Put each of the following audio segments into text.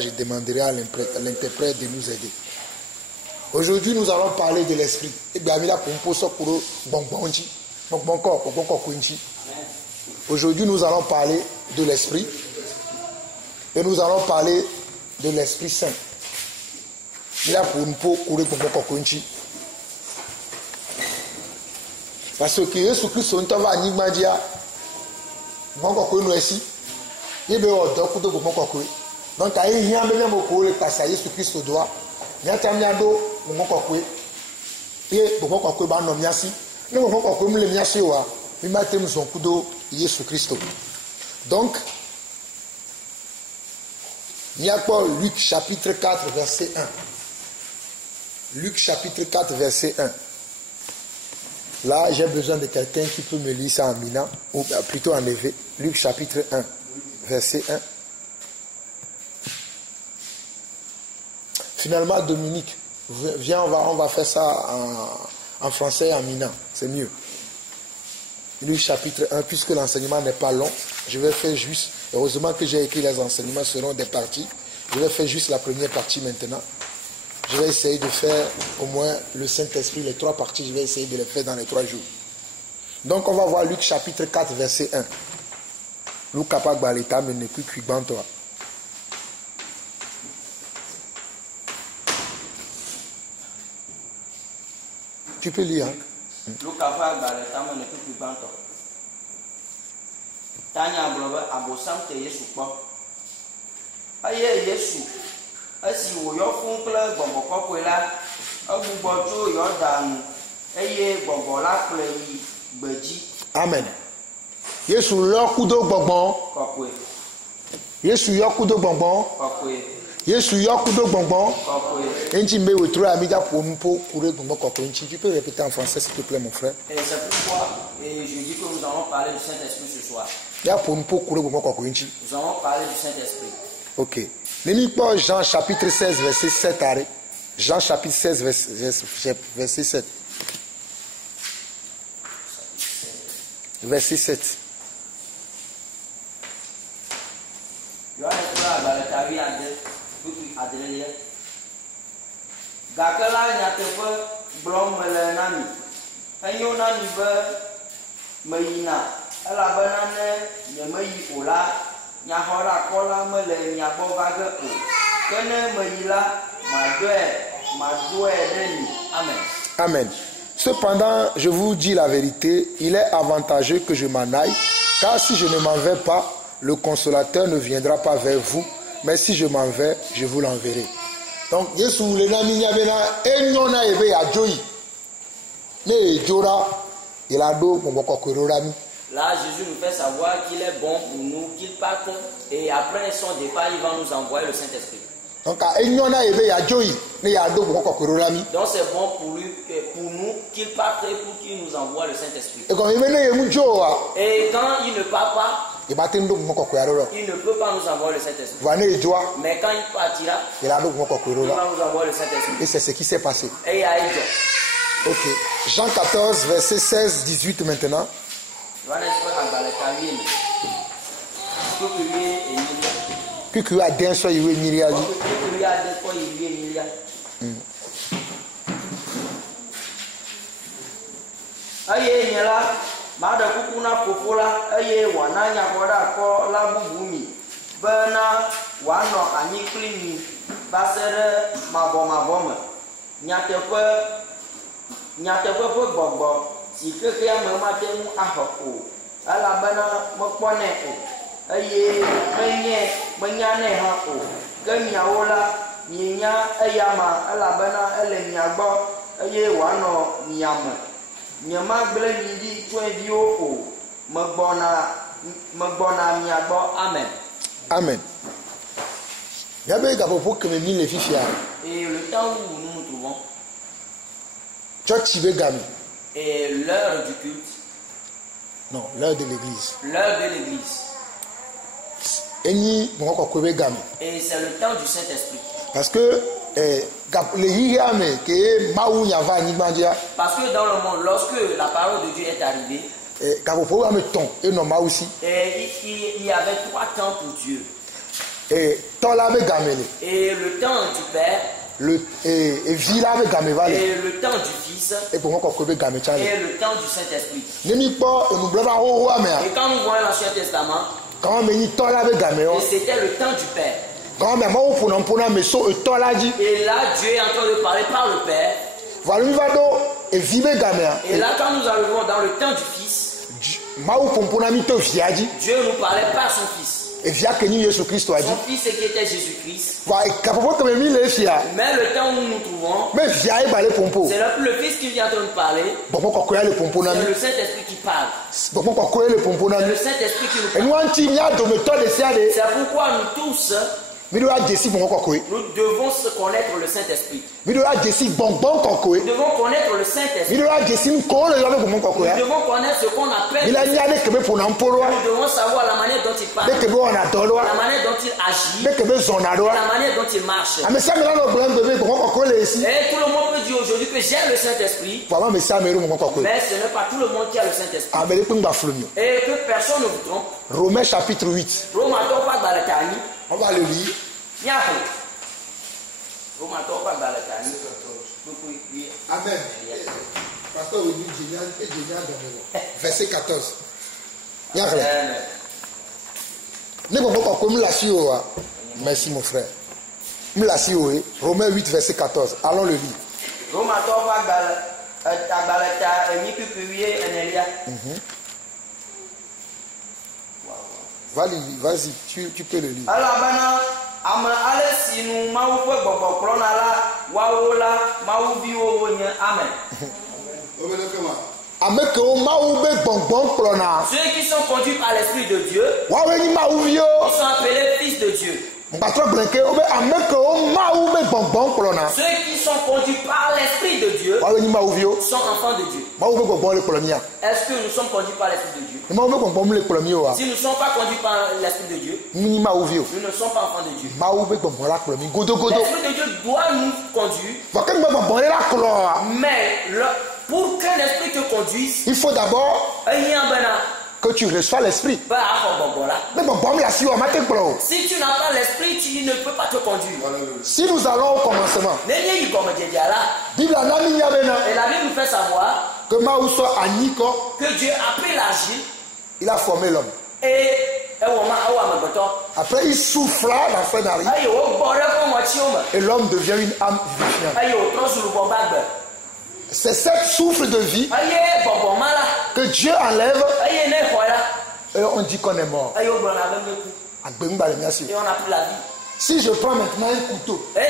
Je demanderai à l'interprète de nous aider. Aujourd'hui, nous allons parler de l'esprit. Aujourd'hui, nous allons parler de l'esprit. Et nous allons parler de l'Esprit Saint. Parce que Jésus-Christ est un enigmadia. Donc, à y a même beaucoup de passages Jésus-Christ doit. Il y a tamiado, mon coquet. Et mon coquet banomiasi. Le mon coquet me le miasewa. Il m'a été son coup d'eau, Jésus-Christ. Donc, il y a quoi Luc chapitre 4, verset 1. Luc chapitre 4, verset 1. Là, j'ai besoin de quelqu'un qui peut me lire ça en mina, ou plutôt en éveil. Luc chapitre 1, verset 1. Finalement, Dominique, viens, on va faire ça en français et en mina. C'est mieux. Luc chapitre 1, puisque l'enseignement n'est pas long, je vais faire juste, heureusement que j'ai écrit les enseignements seront des parties, je vais faire juste la première partie maintenant. Je vais essayer de faire au moins le Saint-Esprit, les 3 parties, je vais essayer de les faire dans les 3 jours. Donc on va voir Luc chapitre 4, verset 1. Luc capable de l'état, mais ne plus cuigbant toi. Tu peux lire. Tanya blobe abosam te Yesu kpɔ. Eye Yesu esi wòyɔ fún kple gbɔgbɔ kɔkɔe la, egbugbɔ tso Yɔdanu eye gbɔgbɔ la kplɔe yi gbedzi. Amen. Yesu yɔ kudo gbɔgbɔ. Kɔkɔe. Yesu yɔ kudo gbɔgbɔ. Kɔkɔe. Yesu yɔ kudo gbɔgbɔ. Kɔkɔe. Enti mbe wetro amida pompo kure gbɔgbɔ kɔkɔe enti. Tu peux répéter en français s'il te plaît mon frère. Et c'est pourquoi je dis que nous allons parler du Saint-Esprit ce soir. Ya pompo kure gbɔgbɔ kɔkɔe enti. Nous allons parler du Saint-Esprit. OK. Nini kpɔ Jean chapitre 16 verset 7 arrêt. Jean chapitre 16 verset 7. Verset 7. Gake la nyateƒe gblɔm mele na mi. Enyo na mi be meyina elabena ne nyemeyi o la, nyaxɔɖakɔla mele mia gbɔ va ge o. Ke ne meyi la, maɖoe ɖe mi. Amen. Amen. Cependant, je vous dis la vérité, il est avantageux que je m'en aille, car si je ne m'en vais pas, le consolateur ne viendra pas vers vous, mais si je m'en vais, je vous l'enverrai. Donc, Yesu le nami nyabena enyona ebe ya joyi. Ne jora il a do mboko kororami. Là, Jésus nous fait savoir qu'il est bon pour nous, qu'il parte et après son départ, il va nous envoyer le Saint-Esprit. Donc, enyona ebe ya joyi ne ya do mboko kororami. Donc c'est bon pour lui, pour nous, qu'il parte et pour qu'il nous envoie le Saint-Esprit. Et quand il et quand il ne part pas, il ne peut pas nous envoyer le Saint-Esprit. Mais quand il partira, il va nous envoyer le Saint-Esprit. Et c'est ce qui s'est passé. Et il y a eu. Ok. Jean 14, verset 16-18 maintenant. Kuku a den so yiwe nyiriali. Aye nyela ma de kuku na fofo la eye wana nyaxɔɖakɔ la bubu mi bena wòanɔ anyi kpli mi va se ɖe mavɔmavɔ me. Nyateƒe ƒe gbɔgbɔ si xexea me mate ŋu axɔ o elabena mekpɔnɛ o eye menyanɛ hã o. Ke miawo la mienya eya ma elabena ele mia gbɔ eye wòanɔ mia me. Nyemagblẽ mi ɖi tsoeviwo o, megbɔna mia gbɔ. Amen. Amen. Yabe gapopo keme mi le fifia. Et le temps où nous nous trouvons. Church be gami. Et l'heure du culte. Non, l'heure de l'église. L'heure de l'église. Eni mo ko be gami. Et c'est le temps du Saint-Esprit. Parce que parce que dans le monde, lorsque la parole de Dieu est arrivée, et il y avait 3 temps pour Dieu. Et Tola be gamele. Et le temps du Père. Et Vila be gamevale. Et le temps du Fils. Et pour moi qu'on be gamechale. Et le temps du Saint-Esprit. Neni po nous blaba ho mea. Et quand nous voyons l'Ancien Testament, quand me ni Tola be gameo. et c'était le temps du Père. Quand me mo pona meso Tola di. Et là Dieu est en train de parler par le Père. Voilà mi va do et vibe gamea. Et là quand nous arrivons dans le temps du Fils, Mau pompona mi to viaji. Dieu nous parlait par son Fils. Et via que ni Jésus Christ a dit. Son Fils qui était Jésus-Christ. Voilà, capable comme mi le fia. Mais le temps où nous nous trouvons, Mais via e balé pompo. c'est le Fils qui vient en train de parler. Bon ko koya le pompo na mi. C'est le Saint-Esprit qui parle. Bon ko koya le pompo na C'est mi. le Saint-Esprit qui nous Et parle. nous anti nya do me to de sia de. C'est pourquoi nous tous, Mi do a desi bon ko koya. nous devons se connaître le Saint-Esprit. Mi do a desi bon ko koya. Nous devons connaître le Saint-Esprit. Mi do a desi ko le yo bon ko koya. Nous devons connaître ce qu'on appelle. Mi la nya de kebe pona mpolo. Nous devons savoir la manière dont il parle, De kebe on adolo. la manière dont il agit, De kebe zonado. la manière dont il marche. A me sa me la no blanc bébé bon ko koya ici. Et tout le monde peut dire aujourd'hui que j'ai le Saint-Esprit, Voilà me sa me ro bon ko koya. mais ce n'est pas tout le monde qui a le Saint-Esprit. A me le pingba flumio. Et que personne ne vous trompe. Romains chapitre 8. Roma topa balatani, On va le lire. nyaho. Roma topa balatani. Amen. Pasteur Odu génial et génial dans le verset 14. Nyakle. Ne bon ko ko la si o. Merci mon frère. La si o. Romains 8 verset 14. Allons le lire. Roma topa balata emi pipiye enelia. Vas-y, tu peux le lire. Alors maintenant, ama ale sinu mawu pe gbɔgbɔ kplɔna la wawo la mawu viwo nye amen. Ameke o mawu be gbɔngbɔn kplɔna. Ceux qui sont conduits par l'Esprit de Dieu, Wawe ni mawu vio. ils sont appelés fils de Dieu. Mbatro blanke o be ameke o mawu be gbɔngbɔn kplɔna. Ceux qui sont conduits par l'Esprit de Dieu Wawe ni mawu vio. sont enfants de Dieu. Mawu be gbɔngbɔn le kplɔnia. Est-ce que nous sommes conduits par l'Esprit de Dieu? Mawu be gbɔngbɔn le kplɔmio wa. Si nous ne sommes pas conduits par l'Esprit de Dieu, Ni mawu vio. nous ne sommes pas enfants de Dieu. Mawu be gbɔngbɔn la kplɔmi godo godo. L'Esprit de Dieu doit nous conduire, Va que me gbɔngbɔn la kplɔ. mais pour qu'un esprit te conduise, Il faut d'abord que tu reçois l'esprit. Mais bon, la si on m'a kplɔ. si tu n'as pas l'esprit, tu ne peux pas te conduire. Si nous allons au commencement. Bible a nami nyabena. Et la Bible nous fait savoir Que mawu soit aniko. que Dieu a pris l'agir Il a formé l'homme. et Après, il souffla dans fin d'arrivée. Et l'homme devient une âme vivifiante. C'est cette souffle de vie que Dieu enlève et on dit qu'on est mort. Et on a pris la vie. Si je prends maintenant un couteau, je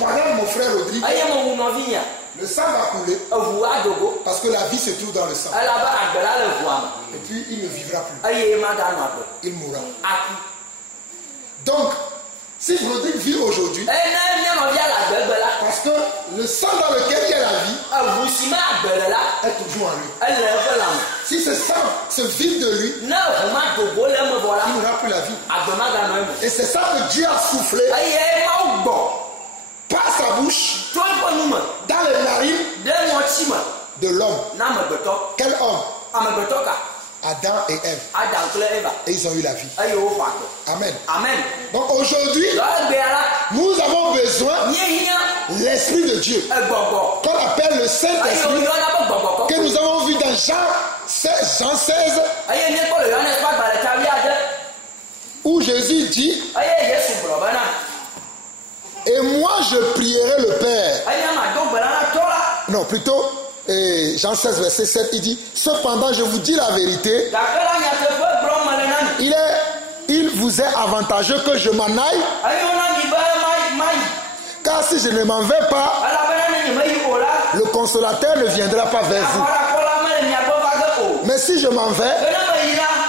prends mon frère Rodrigue, le sang va couler parce que la vie se trouve dans le sang. Et puis il ne vivra plus. Il mourra. Donc, si Rodrigue vit aujourd'hui, parce que le sang dans lequel il y a la vie est toujours en lui. Si ce sang se vide de lui, il n'aura plus la vie. Et c'est ça que Dieu a soufflé par sa bouche dans les narines de l'homme. Quel homme? Adam et Ève. Et ils ont eu la vie. Amen. Amen. Donc aujourd'hui, nous avons besoin de l'Esprit de Dieu, qu'on appelle le Saint-Esprit, que nous avons vu dans Jean 16, où Jésus dit, et moi je prierai le Père. Non, plutôt, Jean 16, verset 7, il dit, cependant je vous dis la vérité, il vous est avantageux que je m'en aille, car si je ne m'en vais pas, le consolateur ne viendra pas vers vous. Mais si je m'en vais,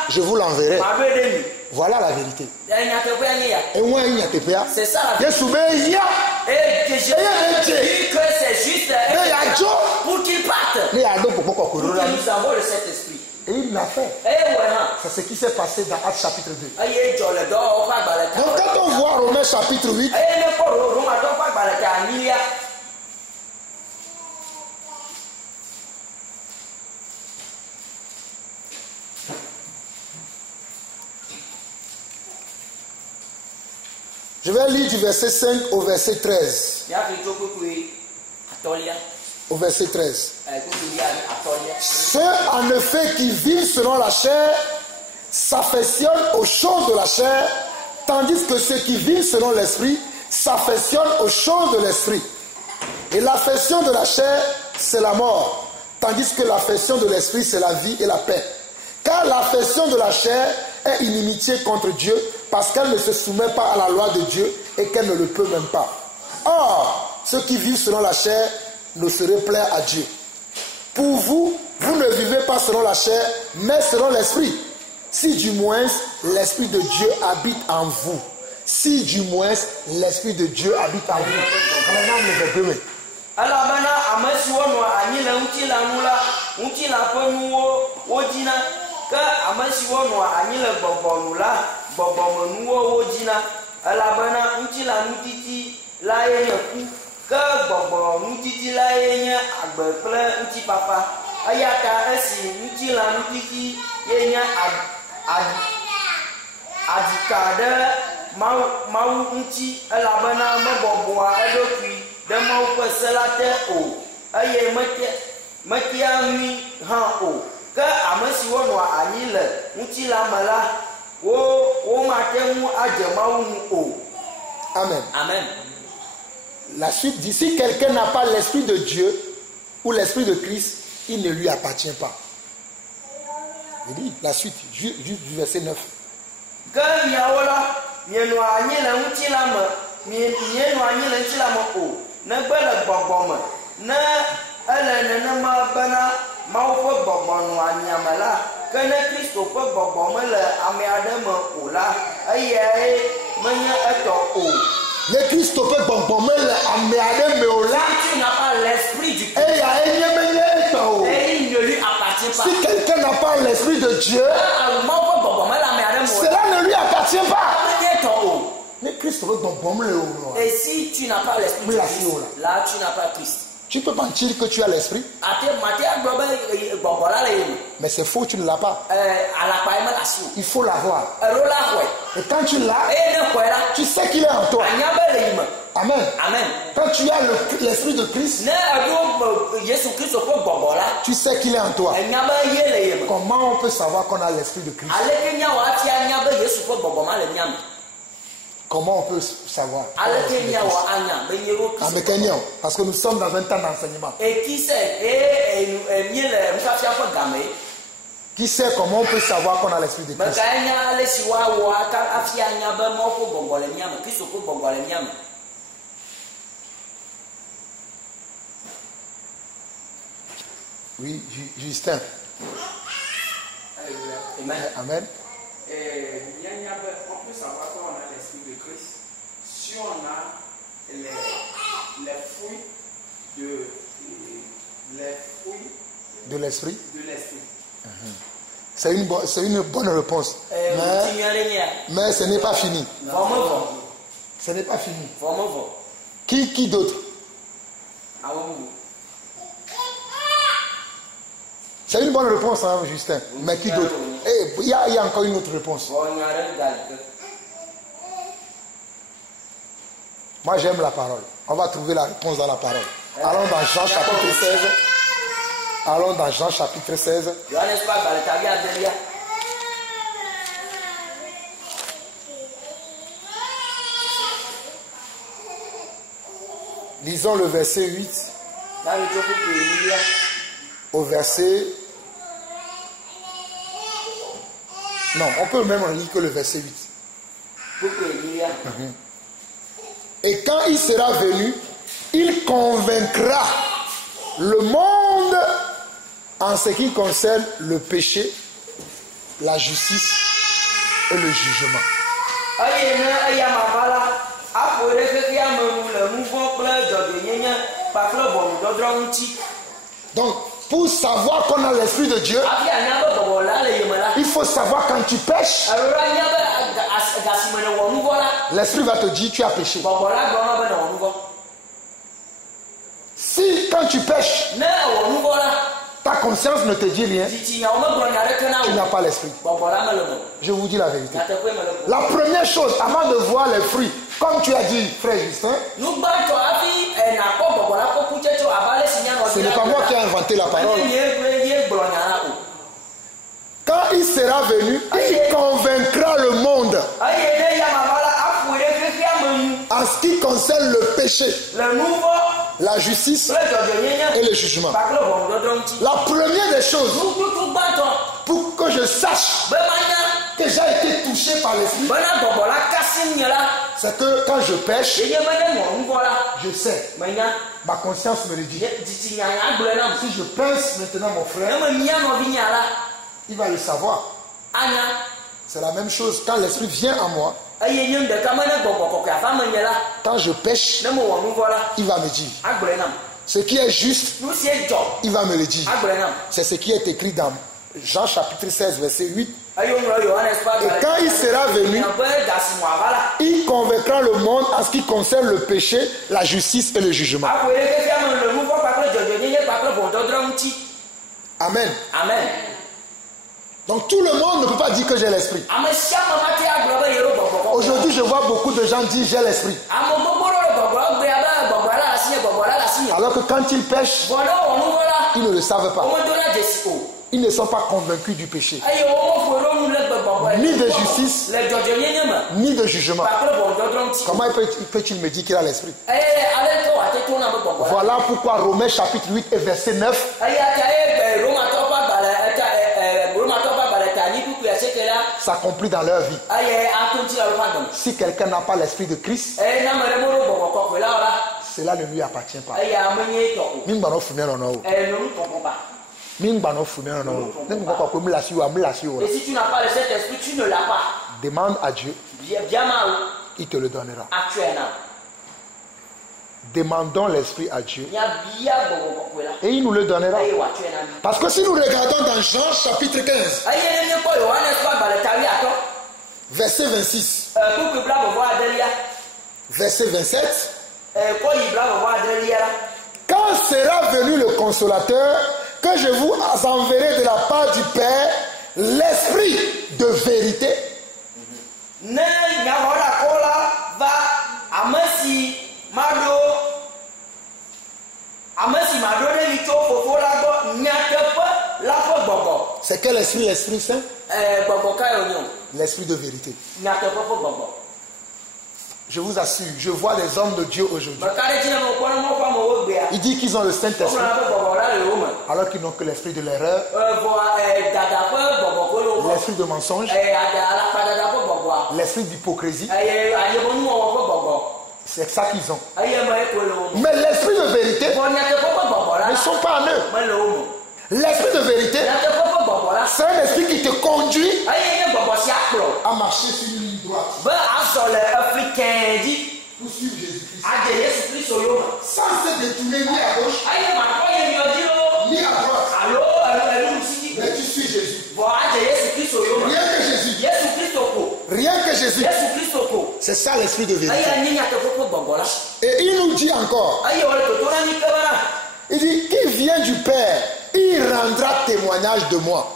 je vous l'enverrai. Voilà la vérité. Et moi, il n'y a pas. C'est ça la vérité. Et Jésus dit que c'est juste pour qu'il parte. Et nous avons le Saint-Esprit. Et il l'a fait. C'est ce qui s'est passé dans Actes chapitre 2. Donc quand on voit Romains chapitre 8, Je vais lire du verset 5 au verset 13. Au verset 13. Ceux en effet qui vivent selon la chair s'affectionnent aux choses de la chair, tandis que ceux qui vivent selon l'esprit s'affectionnent aux choses de l'esprit. Et l'affection de la chair, c'est la mort, tandis que l'affection de l'esprit, c'est la vie et la paix. Car l'affection de la chair est inimitié contre Dieu, parce qu'elle ne se soumet pas à la loi de Dieu et qu'elle ne le peut même pas. Or, ceux qui vivent selon la chair ne seraient plaire à Dieu. Pour vous, vous ne vivez pas selon la chair, mais selon l'esprit. Si du moins l'esprit de Dieu habite en vous. Si du moins l'esprit de Dieu habite en vous. Alors maintenant, amesiwo no anyi le ŋuti la nu la, ŋuti la ƒe nuwo wo dzina, ke amesiwo no anyi le gbɔgbɔ nu la, gbɔgbɔme nuwo wo dzina. Elabena ŋuti la nutiti la ye nye ku, ke gbɔgbɔ nutiti la ye nye agbe kple ŋutifafa. Eya ta esi ŋuti la nutiti ye nye adika ɖe Mawu ŋuti, elabena mebɔbɔa eɖokui ɖe Mawu ƒe se la te o, eye metia ŋui hã o. Ke ame siwo nɔa anyi le ŋuti la me la, womate ŋu adze Mawu ŋu o. Amen. Amen. La suite dit, si quelqu'un n'a pas l'esprit de Dieu ou l'esprit de Christ, il ne lui appartient pas. Il dit la suite, juste du verset 9. Ke miawo la, mienɔa anyi le ŋuti la me, mienɔa anyi le ŋuti la me o, negbe le gbɔgbɔ me, ne ele nenema bena Mawu ƒe gbɔgbɔ nɔ amiame la, ke ne Kristo ƒe gbɔgbɔ mele ame aɖe me o la, eyae menye etɔ o. Ne Kristo ƒe gbɔgbɔ mele ame aɖe me o la, tu n'as pas l'esprit du Christ. eyae nye menye etɔ o. Et il ne lui appartient pas. Si quelqu'un n'a pas l'esprit de Dieu, cela ne lui appartient pas. Mais Christ veut bon le. Et si tu n'as pas l'esprit de Christ, là tu n'as pas Christ. Tu peux mentir que tu as l'esprit. Mais c'est faux, tu ne l'as pas. Il faut l'avoir. Et quand tu l'as, tu sais qu'il est en toi. Amen. Amen. Quand tu as l'esprit de Christ, tu sais qu'il est en toi. Comment on peut savoir qu'on a l'esprit de Christ? Comment on peut savoir? En mécanique, parce que nous sommes dans un temps d'enseignement. Qui sait comment on peut savoir qu'on a l'esprit de Christ? Oui, Justin. Amen. Amen. On peut savoir qu'on a l'esprit de Christ si on a les fruits de l'esprit. C'est une bonne réponse. Mais ce n'est pas fini. Ce n'est pas fini. Qui d'autre? C'est une bonne réponse, hein, Justin. Mais qui d'autre? Il y a encore une autre réponse. Moi, j'aime la parole. On va trouver la réponse dans la parole. Allons dans Jean chapitre 16. Allons dans Jean chapitre 16. Lisons le verset 8 au verset... Non, on peut même lire que le verset 8. Et quand il sera venu, il convaincra le monde en ce qui concerne le péché, la justice et le jugement. Donc, pour savoir qu'on a l'esprit de Dieu, il faut savoir quand tu pêches, l'esprit va te dire tu as péché. Si quand tu pêches, Ta conscience ne te dit rien. Dzidzi nyawo megblɔ nya ɖeke na Tu wo. n'as pas l'esprit. Gbɔgbɔ la mele me. Je vous dis la vérité. Nyateƒe mele me. La première chose, avant de voir les fruits, comme tu as dit, frère Justin, Nugbãtɔ hafi nakpɔ gbɔgbɔ la ƒe kutsetse abe ale si nyɔnua ce n'est pas moi qui ai inventé la parole. Ye gblɔ nya la o. Quand il sera venu, il convaincra le monde Eye ne yamava la aƒoe ɖe xexea me nu. en ce qui concerne le péché, Le nu vɔ la justice kple dzɔdzɔnyenye et le jugement. kpakple ʋɔnudɔdrɔ̃ ŋuti. La première des choses, Nututu gbãtɔ pour que je sache be manya que j'ai été touché par l'esprit, bena gbɔgbɔ la kasim nye la c'est que quand je pêche, yenye be ne ŋɔ nu vɔ la je sais, menya ma conscience me le dit. dzidzi nyanya gblɔe nam. Si je pince maintenant mon frère, Ne me mia nɔvinya la il va le savoir. anya C'est la même chose quand l'esprit vient en moi, eye nye ɖeka me ne gbɔgbɔ kɔkɔe ava me nye la quand je pêche, ne me wɔ nu vɔ la il va me dire. agblɔe nam. Ce qui est juste, Nu si dzɔ il va me le dire. agblɔe nam. C'est ce qui est écrit dans Jean chapitre 16, verset 8. Eye womlɔ Yohanes ƒe Et quand il sera venu, be dasimo ava la il convaincra le monde en ce qui concerne le péché, la justice et le jugement. aƒoe ɖe xexea me le nu vɔ kpakple dzɔdzɔnyenye kpakple ʋɔnudɔdrɔ̃ ŋuti. Amen. Amen. Donc tout le monde ne peut pas dire que j'ai l'esprit. Ame sia ame mate agblɔ be yeɖo gbɔgbɔ kɔkɔe. Aujourd'hui, je vois beaucoup de gens dire j'ai l'esprit. Ame gbogbo ɖewo le gbɔgbɔ gbe abe gbɔgbɔ la le asinye gbɔgbɔ la le asinye. Alors que quand ils pêchent, Vɔ ne wɔ nu vɔ la ils ne le savent pas. womedona dzesi o. Ils ne sont pas convaincus du péché, Eye womeƒoe ɖo nu le gbɔgbɔ ni de justice, le dzɔdzɔnyenye me ni de jugement. kpakple ʋɔnudɔdrɔ̃ ŋuti. Comment peut-il me dire qu'il a l'esprit? Eye ale to wate to na be gbɔgbɔ la. Voilà pourquoi Romains chapitre 8 et verset 9, Eya ta ye Romatɔwo ƒe agbalẽ Romatɔwo ƒe agbalẽ ta niɖuɖu asieke la s'accomplit dans leur vie. eye ato ŋuti le woƒe agbe me. Si quelqu'un n'a pas l'esprit de Christ, Eye ne ame ɖe meɖo gbɔgbɔ kɔkɔe la o la cela ne lui appartient pas. eye ame nye tɔ o. Mingbano fumé non non. Nonu kɔkɔ ba. Mingbano fumé non non. Ne me quoi me la suivre, me la suivre. Et si tu n'as pas le Saint-Esprit, tu ne l'as pas. Demande à Dieu, Bien mal, il te le donnera. actuellement. Demandons l'esprit à Dieu Il y a bien beaucoup là. et il nous le donnera. Aïe, actuellement. Parce que si nous regardons dans Jean chapitre 15, Aïe, il n'y a pas Yohanes pas dans le tabi à toi. verset 26, Pour que blanc voir Adelia. verset 27, Pour y blanc voir Adelia. quand sera venu le consolateur, que je vous enverrai de la part du Père, l'esprit de vérité, Ne nyahora kola va amesi mado ne mi to fofo la go nyateƒe la ƒe gbɔgbɔ. c'est quel esprit? L'esprit saint, Gbɔgbɔ ka ye wonyo. l'esprit de vérité. Nyateƒe ƒe gbɔgbɔ. Je vous assure, je vois les hommes de Dieu aujourd'hui. Meka ɖe dzi ne me kpɔ ne mɔ ƒe amewo gbea. Ils disent qu'ils ont le Saint-Esprit, Wogblɔna be gbɔgbɔ la le wo me. alors qu'ils n'ont que l'esprit de l'erreur, Vɔ dada ƒe gbɔgbɔ ko le wo gbɔ. l'esprit de mensonge, Alakpadada ƒe gbɔgbɔa. l'esprit d'hypocrisie. Eye ayebɔnuwɔwɔ ƒe gbɔgbɔ. C'est ça qu'ils ont. Eye me ye ko le wo me. Mais l'esprit de vérité Vɔ nyateƒe ƒe gbɔgbɔ la ne sont pas en eux. mele wo me. L'esprit de vérité, Nyateƒe ƒe gbɔgbɔ la. c'est un esprit qui te conduit Eye nye gbɔgbɔ sia kplɔ. à marcher sur une ligne droite Be azɔ le efli kɛɛ dzi. pour suivre Jésus-Christ. Adze Yesu Kristo yo me. Sans se détourner ni à gauche Eye makɔ ye miɔ dzi lo. ni à droite. Alo enuɖusi dzi. Mais tu suis Jésus. Vɔ adze Yesu Kristo yo me. Rien que Jésus. Yesu Kristo ko. Rien que Jésus. Yesu Kristo ko. C'est ça l'esprit de vérité. Eye nye nyateƒe ƒe gbɔgbɔ la. Et il nous dit encore, Eye wòle toto na mi ke bena. il dit, qui vient du Père, il rendra témoignage de moi.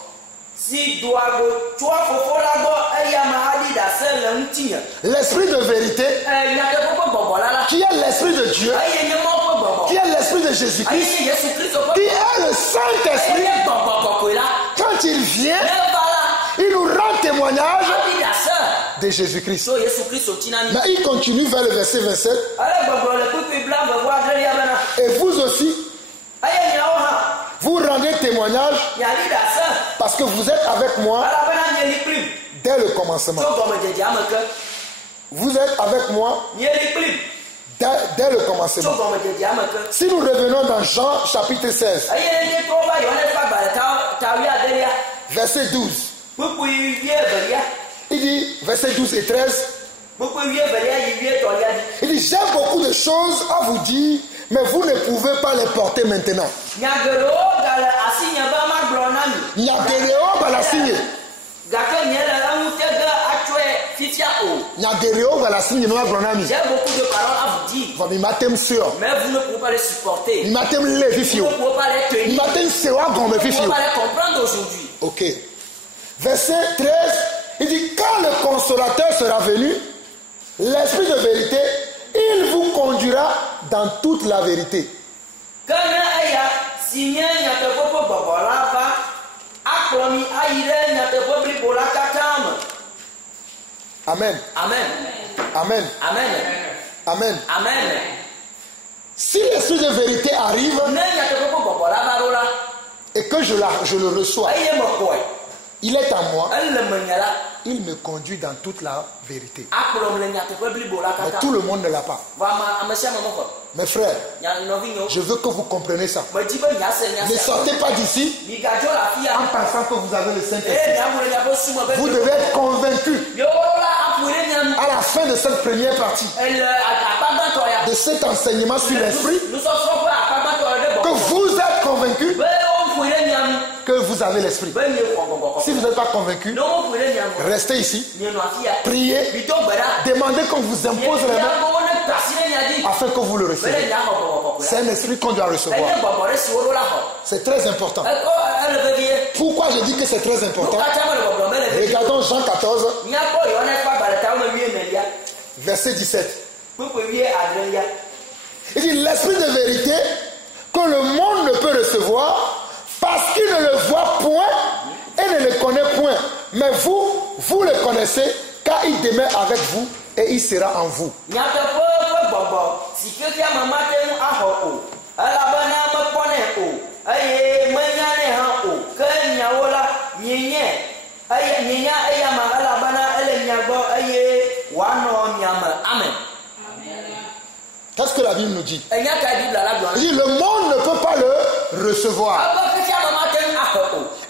Si doago tsoa fofo la gbɔ eya me aɖi ɖase le ŋutinye. L'esprit de vérité, Nyateƒe ƒe gbɔgbɔ la la. qui est l'esprit de Dieu, Eye nye mɔ ƒe gbɔgbɔ. qui est l'esprit de Eye Jésus-Christ, nye Yesu Kristo ƒe qui gbɔgbɔ. est le Eye Saint-Esprit, nye gbɔgbɔ kɔkɔe la. quand il vient, Ne va la. il nous rend témoignage Aɖi ɖase. de Jésus-Christ. So Yesu Kristo tina mi. Mais il continue vers le verset 27. Ale gbɔgblɔ le kpekpe bla vɔ adrelia bena. Et vous aussi, Eye nyawo hã vous rendez témoignage miaɖi ɖase. parce que vous êtes avec moi Elabena mieli kplim. dès le commencement. Tso gɔmedzedzea me ke. Vous êtes avec moi Mieli kplim. dès le Tso commencement. gɔmedzedzea me ke. Si nous revenons dans Jean chapitre 16, Eye ne trɔ va Yohanes ƒe agbalẽ ta wi adelia. verset 12, Kpekpe wi evelia. il dit, verset 12 et 13, Kpekpe wi evelia yi wi etɔ̃lia dzi. il dit, j'ai beaucoup de choses à vous dire, mais vous ne pouvez pas les porter maintenant. Nya geɖewo gale asinye be magblɔ na mi. Nyagerewo balasigne. Gake nye le eŋute ge atsɔe Nyagereo voilà signe noir gronami. J'ai beaucoup de paroles à vous dire. Va mi matem sûr. Mais vous ne pouvez pas les supporter. Mi matem le Vous vifio. ne pouvez pas les tenir. Mi matem sewa gombe Vous ne vifio. pouvez pas les comprendre aujourd'hui. OK. Verset 13, il dit quand le consolateur sera venu, l'esprit de vérité, il vous conduira dans toute la vérité. Amen. Amen. Amen. Amen. Amen. Amen. Si l'esprit de vérité arrive et que je le reçois, il est à moi, il me conduit dans toute la vérité. Mais tout le monde ne l'a pas. Mes frères, je veux que vous compreniez ça. Ne sortez pas d'ici en pensant que vous avez le Saint-Esprit. Vous devez être convaincus à la fin de cette première partie de cet enseignement sur l'Esprit que vous êtes convaincus que vous avez l'Esprit. Si vous n'êtes pas convaincu, restez ici, priez, demandez qu'on vous impose les mains afin que vous le receviez. C'est un esprit qu'on doit recevoir. C'est très important. Pourquoi je dis que c'est très important? Regardons Jean 14, verset 17. Il dit l'esprit de vérité que le monde ne peut recevoir parce qu'il ne le voit point et ne le connaît point. Mais vous le connaissez car il demeure avec vous et il sera en vous. Amen. Qu'est-ce que la Bible nous dit? Il dit le monde ne peut pas le recevoir.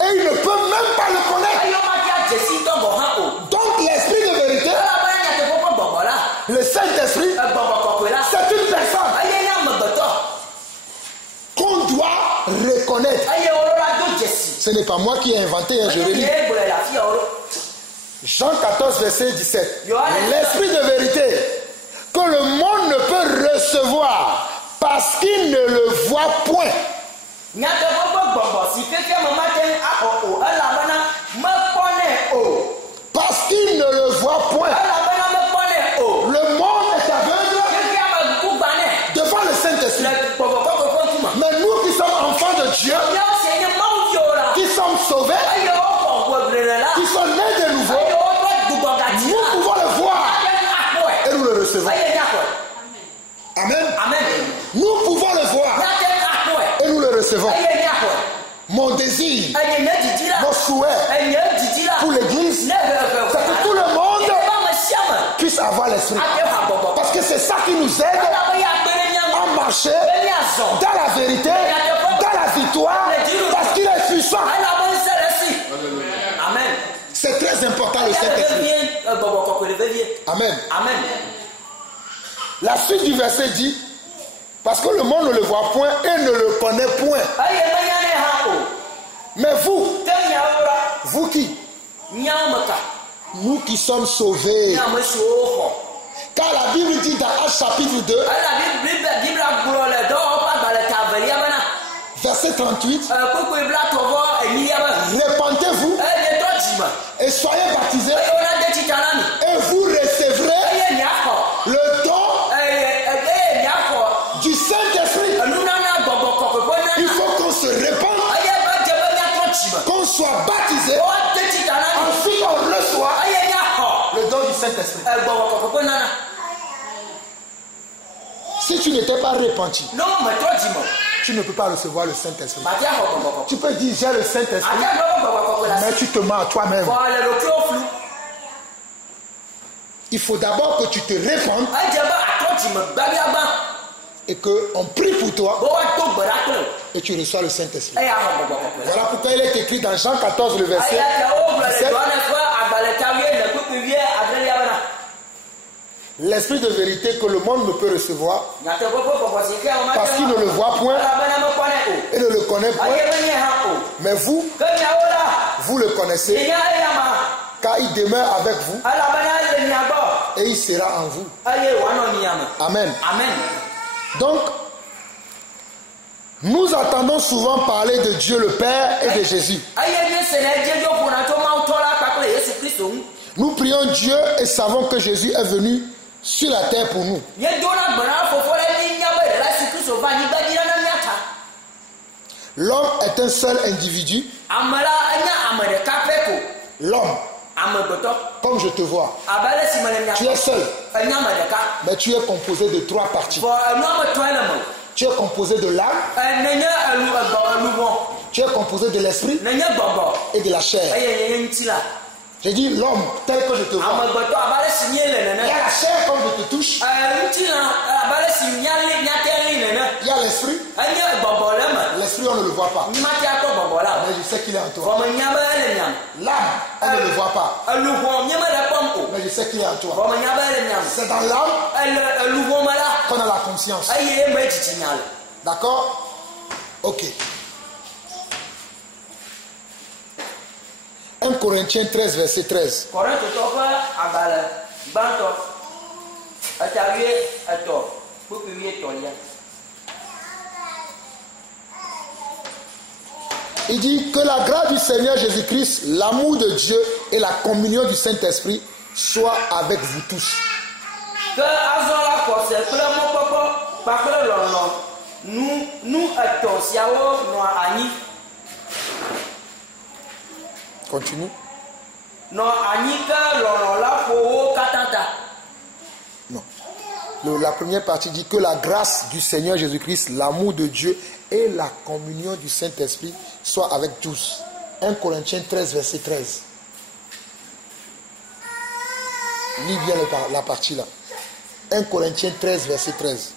Et il ne peut même pas le connaître. Donc l'esprit de vérité, le Saint-Esprit, c'est une personne qu'on doit reconnaître. Ce n'est pas moi qui ai inventé, je le dis. Jean 14, verset 17. L'esprit de vérité que le monde ne peut recevoir parce qu'il ne le voit point. Parce qu'il ne le voit point. Le monde est aveugle devant le Saint-Esprit. Mais nous qui sommes enfants de Dieu, qui sommes sauvés, qui sont nés de nouveau, nous pouvons le voir et nous le recevons. Amen. Amen. Nous pouvons le voir et nous le recevons. Mon désir, mon souhait pour l'église, c'est que tout le monde puisse avoir l'esprit. Parce que c'est ça qui nous aide à marcher dans la vérité, dans la victoire, parce qu'il est puissant. Amen. C'est très important le Saint-Esprit. Amen. Amen. La suite du verset dit, parce que le monde ne le voit point et ne le connaît point. Mais vous qui? Nous qui sommes sauvés. Car la Bible dit dans Actes chapitre 2, verset 38, répentez-vous et soyez baptisés et vous recevrez le don du Saint-Esprit. Il faut qu'on se répande, qu'on soit baptisé, ensuite on reçoit le don du Saint-Esprit. Si tu n'étais pas repenti, tu ne peux pas recevoir le Saint-Esprit. Tu peux dire j'ai le Saint-Esprit, mais tu te mens à toi-même. Il faut d'abord que tu te répandes et qu'on prie pour toi et tu reçois le Saint-Esprit. Voilà pourquoi il est écrit dans Jean 14 le verset 17. L'esprit de vérité que le monde ne peut recevoir parce qu'il ne le voit point et ne le connaît point. Mais vous le connaissez car il demeure avec vous et il sera en vous. Amen. Amen. Donc, nous attendons souvent parler de Dieu le Père et de Jésus. Nous prions Dieu et savons que Jésus est venu sur la terre pour nous. L'homme est un seul individu. L'homme, comme je te vois, tu es seul, mais tu es composé de 3 parties. Tu es composé de l'âme, tu es composé de l'esprit et de la chair. J'ai dit l'homme tel que je te vois. Il y a la chair comme je te touche. Il y a l'esprit. L'esprit on ne le voit pas. Mais je sais qu'il est en toi. L'âme on ne le voit pas. Mais je sais qu'il est en toi. C'est dans l'âme qu'on a la conscience. D'accord? Ok. 1 Corinthiens 13, verset 13. Il dit que la grâce du Seigneur Jésus-Christ, l'amour de Dieu et la communion du Saint-Esprit soient avec vous tous. Continue. Non. La première partie dit que la grâce du Seigneur Jésus-Christ, l'amour de Dieu et la communion du Saint-Esprit soient avec tous. 1 Corinthiens 13, verset 13. Lis bien la partie là. 1 Corinthiens 13, verset 13.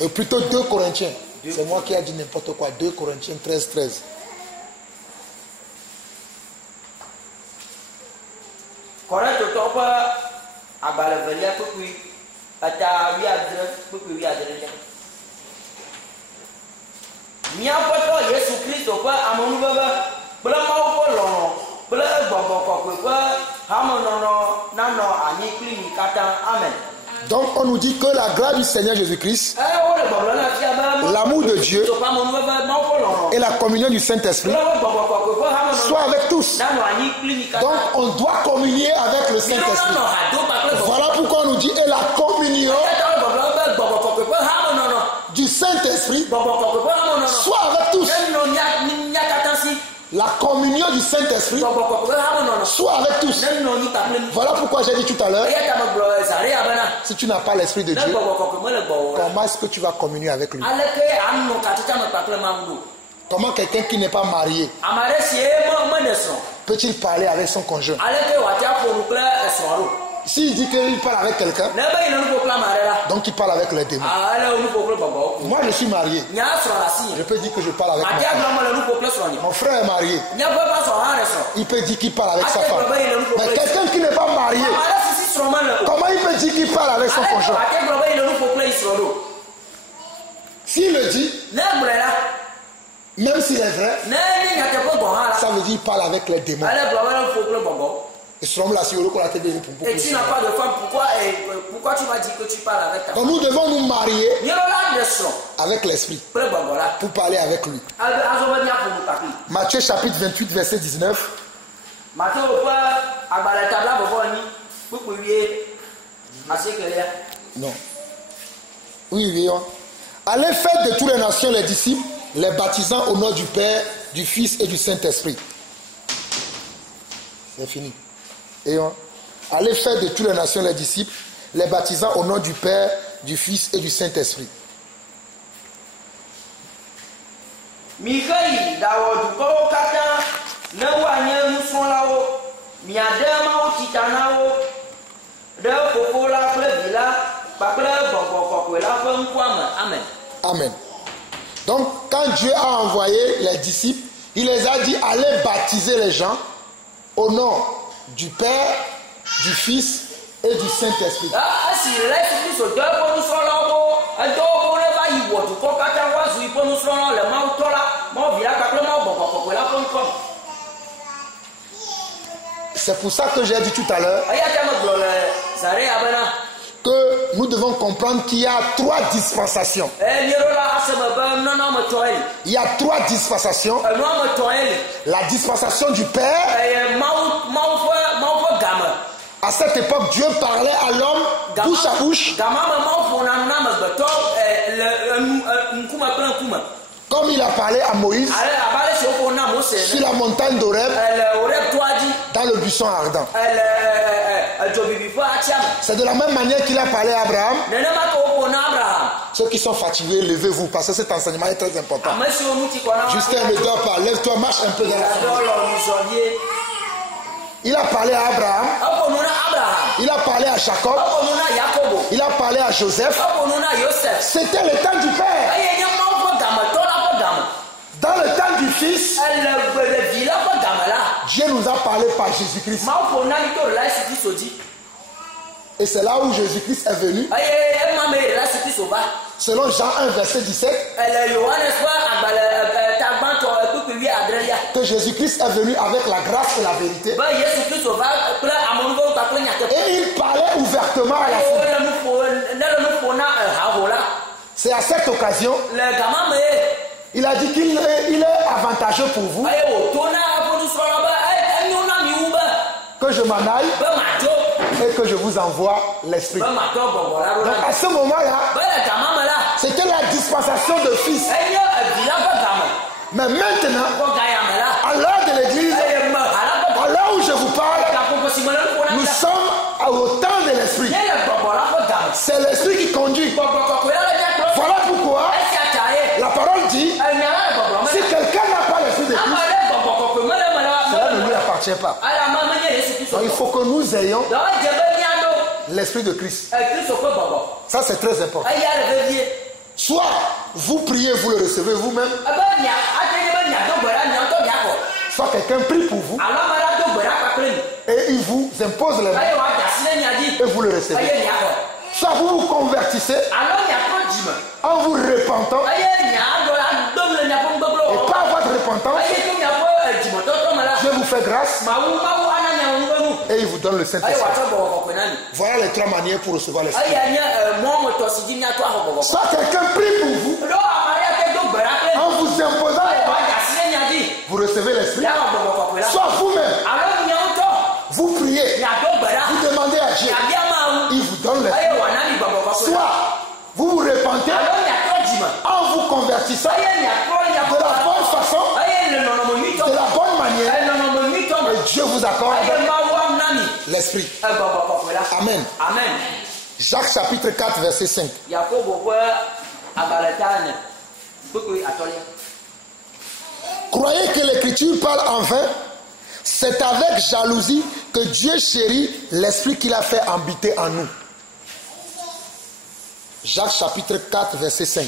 Et plutôt 2 Corinthiens. C'est moi qui ai dit n'importe quoi. 2 Corinthiens 13, 13. Donc on nous dit que la grâce du Seigneur Jésus-Christ, l'amour de Dieu et la communion du Saint-Esprit soient avec tous. Donc on doit communier avec le Saint-Esprit. Voilà pourquoi on nous dit et la communion du Saint-Esprit soit avec tous. La communion du Saint-Esprit soit avec tous. Voilà pourquoi j'ai dit tout à l'heure, si tu n'as pas l'Esprit de Dieu, comment est-ce que tu vas communier avec lui? Comment quelqu'un qui n'est pas marié peut-il parler avec son conjoint? S'il dit qu'il parle avec quelqu'un, donc il parle avec les démons. Moi je suis marié. Je peux dire que je parle avec mon frère. Mon frère est marié. Il peut dire qu'il parle avec sa femme. Mais quelqu'un qui n'est pas marié, comment il peut dire qu'il parle avec son conjoint? S'il le dit, même s'il est vrai, ça veut dire qu'il parle avec les démons. Et tu n'as pas de femme, pourquoi tu vas dire que tu parles avec ta femme? Donc nous devons nous marier avec l'esprit pour parler avec lui. Matthieu chapitre 28 verset 19. Non. Oui. Allez faire de toutes les nations les disciples, les baptisant au nom du Père, du Fils et du Saint-Esprit. C'est fini. Et allez faire de toutes les nations les disciples, les baptisant au nom du Père, du Fils et du Saint-Esprit. Amen. Donc, quand Dieu a envoyé les disciples, il les a dit allez baptiser les gens au nom du Père, du Fils et du Saint-Esprit. C'est pour ça que j'ai dit tout à l'heure que nous devons comprendre qu'il y a 3 dispensations. Il y a 3 dispensations. La dispensation du Père. À cette époque, Dieu parlait à l'homme bouche à bouche. Comme il a parlé à Moïse sur la montagne d'Horeb, dans le buisson ardent. C'est de la même manière qu'il a parlé à Abraham. Ceux qui sont fatigués, levez-vous parce que cet enseignement est très important. Justin, ne dors pas, lève-toi, marche un peu dans la famille. Il a parlé à Abraham. Il a parlé à Jacob. Il a parlé à Joseph. C'était le temps du Père. Dans le temps du Fils, Dieu nous a parlé par Jésus-Christ. Et c'est là où Jésus-Christ est venu. Selon Jean 1, verset 17, que Jésus-Christ est venu avec la grâce et la vérité. Et il parlait ouvertement à la foule. C'est à cette occasion, il a dit qu'il est avantageux pour vous que je m'en aille et que je vous envoie l'Esprit. Donc à ce moment-là, c'était la dispensation de Fils. Mais maintenant, à l'heure de l'Église, à l'heure où je vous parle, nous sommes au temps de l'Esprit. C'est l'Esprit qui conduit. Voilà pourquoi la parole dit, si quelqu'un n'a pas l'Esprit de Christ, cela ne lui appartient pas. Donc il faut que nous ayons l'Esprit de Christ. Ça c'est très important. Soit vous priez, vous le recevez vous-même. Soit quelqu'un prie pour vous. Et il vous impose les mains. Et vous le recevez. Soit vous vous convertissez en vous repentant. Et par votre repentance, Dieu vous fait grâce. Et il vous donne le Saint-Esprit. Voilà les 3 manières pour recevoir l'Esprit. Soit quelqu'un prie pour vous. En vous imposant, vous recevez l'Esprit. Soit vous-même, vous priez. Vous demandez à Dieu. Il vous donne l'Esprit. Soit vous vous repentez en vous convertissant de la bonne façon, de la bonne manière, et Dieu vous accorde l'Esprit. Amen. Jacques chapitre 4 verset 5. Croyez que l'Écriture parle en vain. C'est avec jalousie que Dieu chérit l'Esprit qu'il a fait habiter en nous. Jacques chapitre 4 verset 5.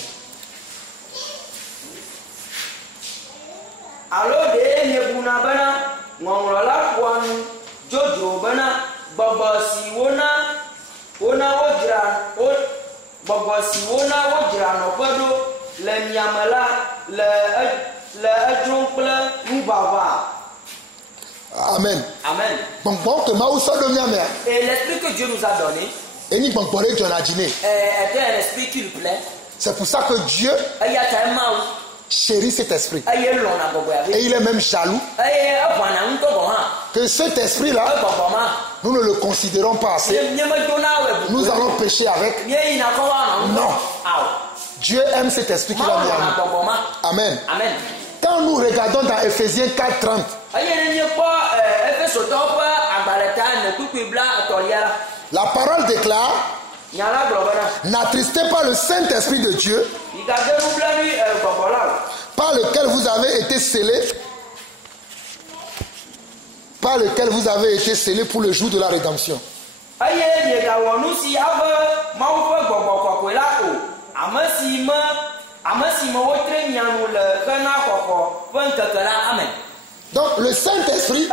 Alors de nebuna bana ngonglola kwan jojo bana baba si wona wojra no pado le nyamala le adronkle nubava. Amen. Bon que Maoussa domia. Et l'esprit que Dieu nous a donné était un esprit qui lui plaît. C'est pour ça que Dieu chérit cet esprit. Et il est même jaloux que cet esprit-là, nous ne le considérons pas assez. Nous allons pécher avec. Non. Dieu aime cet esprit qu'il a mis en nous. Amen. Quand nous regardons dans Ephésiens 4:30, la parole déclare: n'attristez pas le Saint-Esprit de Dieu, par lequel vous avez été scellés, pour le jour de la rédemption. Donc le Saint-Esprit,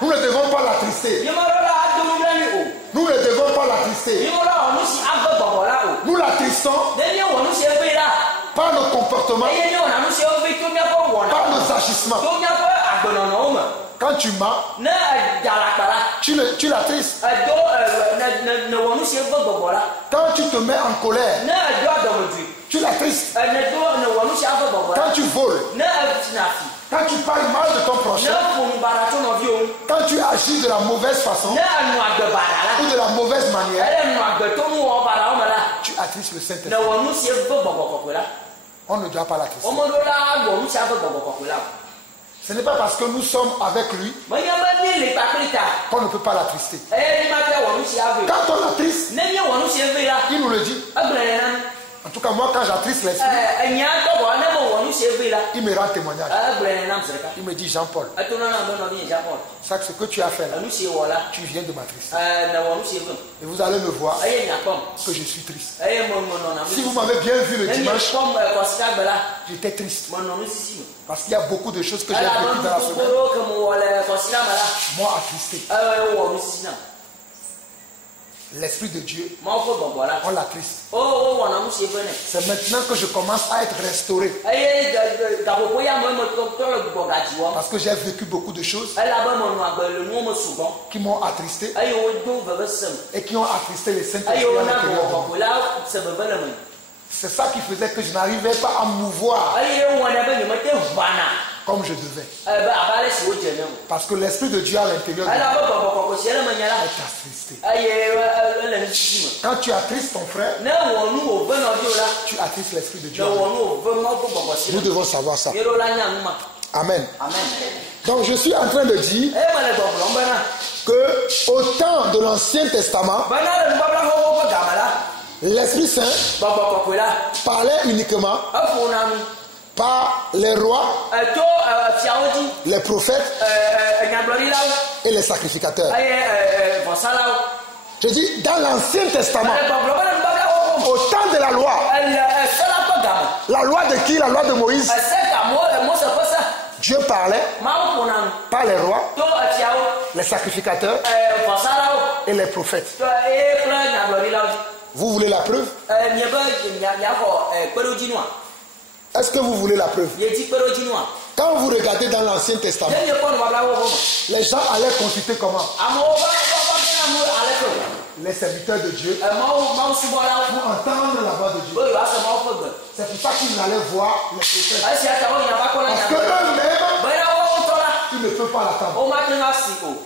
nous ne devons pas l'attrister. Nous ne devons pas l'attrister. Nous l'attristons par nos comportements, par nos agissements. Quand tu mens, ne dala kpala. tu l'attristes. Ne wɔnu si efe gbɔgbɔ la. Quand tu te mets en colère, Ne do adɔmedui. tu l'attristes. Ne wɔnu si afe gbɔgbɔ la. Quand tu voles, Ne tina fi. quand tu parles mal de ton Ne prochain, funu bara tso nɔvi o. quand tu agis de la mauvaise façon Ne nu agbe bara la. ou de la mauvaise manière, Ele nu agbe to nu wɔ bara wɔme la. tu attristes le Ne Saint-Esprit. wɔnu si efe gbɔgbɔ kɔkɔe la. On ne doit pas l'attrister. Wɔme do la wɔnu si afe gbɔgbɔ kɔkɔe la. Ce n'est pas parce que nous sommes avec lui Menye be mi le kpakpli ta. qu'on ne peut pas l'attrister. Eye ni ma tɛ wɔnu si ave. Quand on l'attriste, Ne nye wɔnu si eve la. il nous le dit. Egblẽ nena. En tout cas, moi, quand j'attriste l'esprit, Enya tɔbɔ ne me wɔnu si eve la. il me rend témoignage. Egblẽ nena mzereka. Il me dit, Jean-Paul, Eto nana be nɔvi nye Jean-Paul. ça, ce que tu as fait là, Enu si wɔ la. tu viens de m'attrister. Ne wɔnu si eve. Et vous allez me voir Eye nya kpɔm. que je suis triste. Eye me nɔna. Si vous m'avez bien vu le Ne nye dimanche, kpɔm kɔsika gbe la. j'étais triste. Me nɔ nu sisi me. Parce qu'il y a beaucoup de choses que j'ai Ela vécues dans la be semaine. kukoro ke me wɔ le kɔsika me la. Moi, attristé. Wɔ nu sisi na. L'Esprit de Dieu, Mawu ƒe gbɔgbɔ la. on l'attriste. Wɔna nu si eve nɛ. C'est maintenant que je commence à être restauré. Eye gaƒoƒo ya me tɔ le gbɔgadzi wɔm. Parce que j'ai vécu beaucoup de choses Elabe me nɔ agbe le nuwo me sugbɔ. qui m'ont attristé Eye wodo vevesem. et qui ont attristé le Eye Saint-Esprit à wona l'intérieur de moi. gbɔgbɔ la se veve le me. C'est ça qui faisait que je n'arrivais pas à me mouvoir Eye wɔna be nyemete ʋana. comme je devais. Be abe ale si wodze ne o. Parce que l'Esprit de Dieu à l'intérieur de moi Elabe gbɔgbɔ kɔkɔ si ele me nya la. est attristé. Eye ele nu sisi me. Quand tu attristes ton frère, Ne wɔ nu wòve nɔviwo la. tu attristes l'Esprit de Ne Dieu. wɔ nu wòve Mawu ƒe gbɔgbɔ si Nous le. devons savoir ça. Yeɖo la nya nu ma. Amen. Amen. Donc je suis en train de dire Eye me le gbɔgblɔm bena. que au temps de l'Ancien Testament, Bena le nubabla xoxo ƒe game la. l'Esprit Saint Gbɔgbɔ kɔkɔe la. parlait uniquement Eƒona nu. par les rois, To fiawo dzi. les prophètes Nyagblɔɖilawo. et les sacrificateurs. Eye vɔsalawo. Je dis dans l'Ancien Testament, Le gbɔgblɔ be le nubabla xoxo. au temps de la loi, Se la ƒe game. la loi de qui? La loi de Moïse. Se ga Mose ƒe se. Dieu parlait Mawu ƒona nu. par les rois, To fiawo. les sacrificateurs Vɔsalawo. et les prophètes. Eye kple nyagblɔɖilawo dzi. Vous voulez la preuve? Mie be miaxɔ kpeɖodzinua. Est-ce que vous voulez la preuve? Yedzi kpeɖodzinua. Quand vous regardez dans l'Ancien Testament, Ne miekpɔ nubabla xoxo me. les gens allaient consulter comment? Amewo va bena nu aleke. Les serviteurs de Dieu Mawu subɔlawo. pour entendre la voix de Dieu. Be yewoase Mawu ƒe gbe. C'est pour ça qu'ils allaient voir les prophètes. Esia ta wo yina va kpɔ na Parce que nyagblɔɖila. eux-mêmes, Bena woawo ŋutɔ la. ils ne peuvent pas l'attendre. Womate ŋu asi o.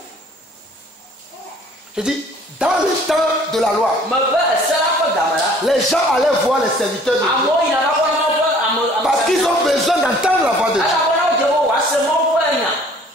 Je dis, dans le temps de la loi, Me be se la ƒe game la. les gens allaient voir les serviteurs de Dieu. Amewo yina va kpɔ na Mawu ƒe Parce qu'ils ont besoin d'entendre la voix de Dieu. elabena wodze wo woase Mawu ƒe nya.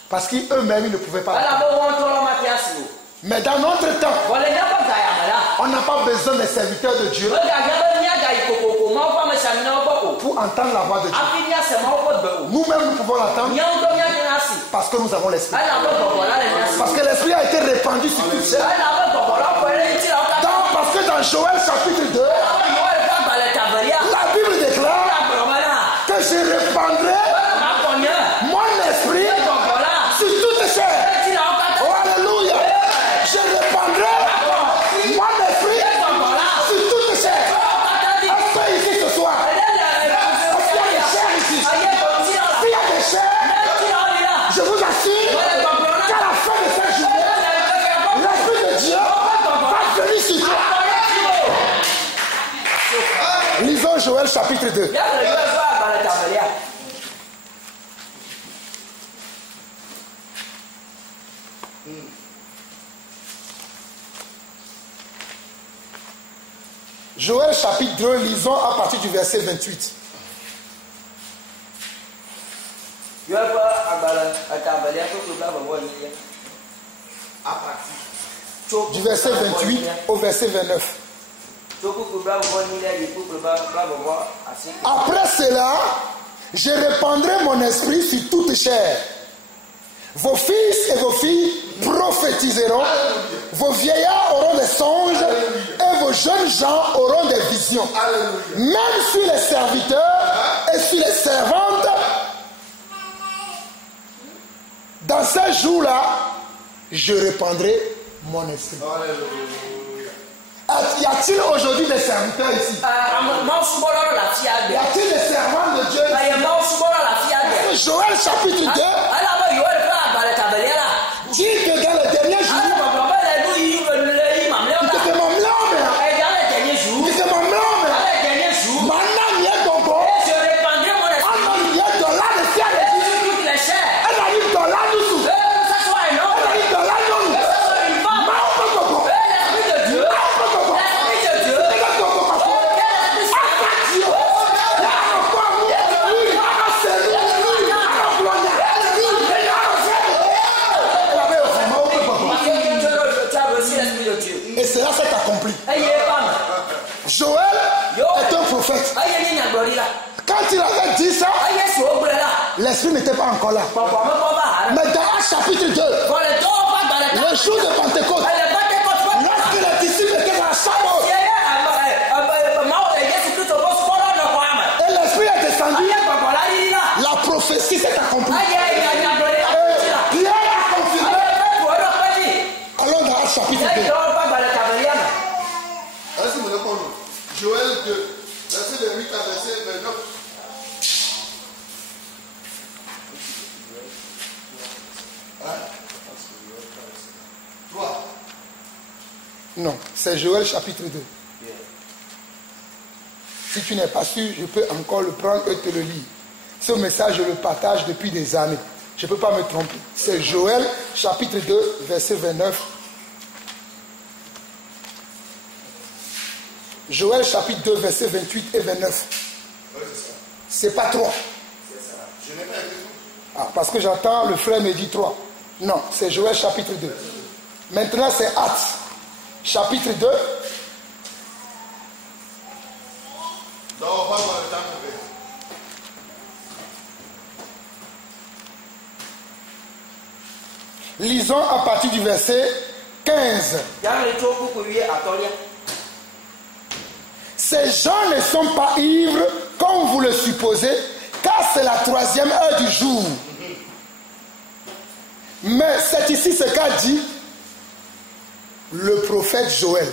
Parce qu'eux-mêmes, ils ne pouvaient pas l'attendre. Elabe woawo ŋutɔ la mate asi o. Mais dans notre temps, Vɔ le míaƒe gayame la. on n'a pas besoin des serviteurs de Dieu Megagbe be míagayi kokoko Mawu ƒe amesiaminawo gbɔ o. pour entendre la voix de Dieu. Hafi míase Mawu ƒe gbe o. Nous-mêmes, nous pouvons l'entendre Míawo ŋutɔ míate ŋu asi. parce que nous avons l'Esprit. Elabe gbɔgbɔ la le mía si. Parce que l'Esprit a été répandu sur toutes ces. Elabe gbɔgbɔ la ƒe ɖe ŋuti la wo katã. Parce que dans Joël chapitre 2, Elabe Yoel ƒe agbalẽ tavelia. la Bible déclare La gblɔ be na. que je répandrai Makɔ nye. mon esprit Gbɔgbɔ la. sur toutes ces. Ŋuti la wo katã. Oh, alléluia. Je répandrai mon esprit Gbɔgbɔ la. sur toutes ces. Katã di. Est-ce que ici ce soir, est-ce qu'il y a des chairs ici? S'il y a des chairs, je vous assure qu'à la fin de cette journée, l'Esprit de Dieu va venir sur toi. Lisons Joël chapitre 2. Joël chapitre 2, lisons à partir du verset 28. Du verset 28 au verset 29. Après cela, je répandrai mon esprit sur toute chair. Vos fils et vos filles prophétiseront, vos vieillards auront des songes et vos jeunes gens auront des visions. Même sur les serviteurs et sur les servantes, dans ces jours-là, je répandrai mon esprit. Y a-t-il aujourd'hui des serviteurs ici? Y a-t-il des servants de Dieu ici? Joël chapitre 2 Dis que dans le dernier jour, Joël est un prophète. Quand il avait dit ça, l'esprit n'était pas encore là. Mais dans Actes chapitre 2, le jour de Pentecôte, lorsque les disciples étaient dans la chambre, et l'esprit est descendu, la prophétie s'est accomplie. Pierre a confirmé. Allons dans Actes chapitre 2. Joël 2, verset de 8 à verset 29. Toi. Non, c'est Joël chapitre 2. Si tu n'es pas sûr, je peux encore le prendre et te le lire. Ce message, je le partage depuis des années. Je ne peux pas me tromper. C'est Joël chapitre 2, verset 29. Joël chapitre 2, versets 28 et 29. Oui, c'est pas 3. C'est ça. Je n'ai pas écrit. Ah, parce que j'entends le frère me dit 3. Non, c'est Joël chapitre 2. Maintenant, c'est Actes chapitre 2. Non, on va voir le temps de faire. Lisons à partir du verset 15. Ces gens ne sont pas ivres comme vous le supposez, car c'est la 3e heure du jour. Mais c'est ici ce qu'a dit le prophète Joël.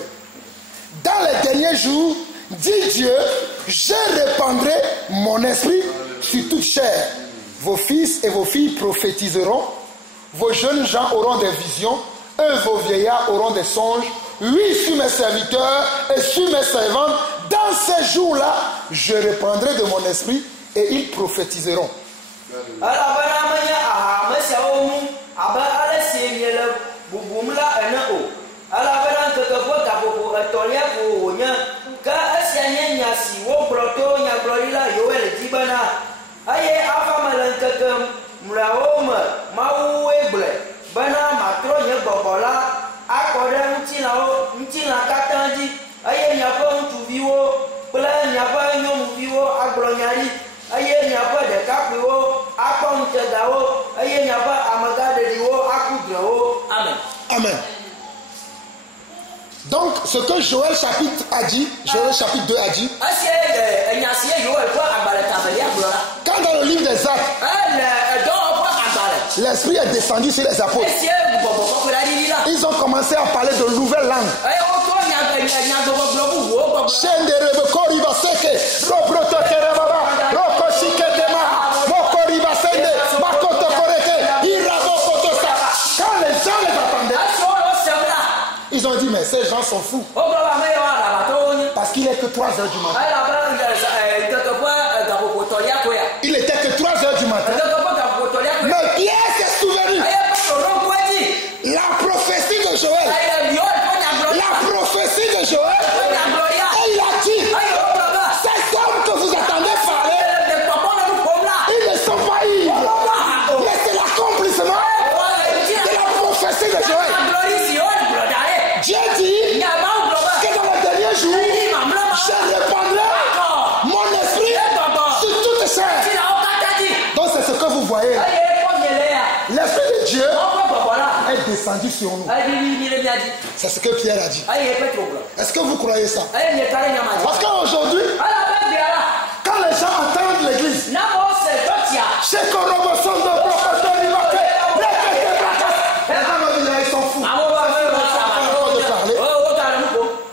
Dans les derniers jours, dit Dieu, je répandrai mon esprit sur toute chair. Vos fils et vos filles prophétiseront, vos jeunes gens auront des visions, et vos vieillards auront des songes. Oui, sur mes serviteurs et sur mes servantes, dans ces jours-là, je répandrai de mon esprit et ils prophétiseront. Amen. Donc, ce que Joël chapitre a dit, Joël chapitre 2 a dit, quand dans le livre des Actes, l'Esprit est descendu sur les apôtres, ils ont commencé à parler de nouvelles langues. Quand les gens les attendaient, ils ont dit, mais ces gens sont fous. Parce qu'il n'est que 3 heures du matin. Il était que 3 heures du matin. Mais Pierre s'est souvenu. La prophétie de Joël. La prophétie de Joël. Et il a dit, ces hommes que vous attendez parler, ils ne sont pas ivres. Mais c'est l'accomplissement de la prophétie de Joël. Dieu dit que dans le dernier jour, je répandrai mon esprit sur toute chair. Donc c'est ce que vous voyez. L'esprit de Dieu est descendu sur nous. C'est ce que Pierre a dit. Est-ce que vous croyez ça? Parce qu'aujourd'hui, quand les gens entendent l'église, c'est qu'on ressent de ils sont fous.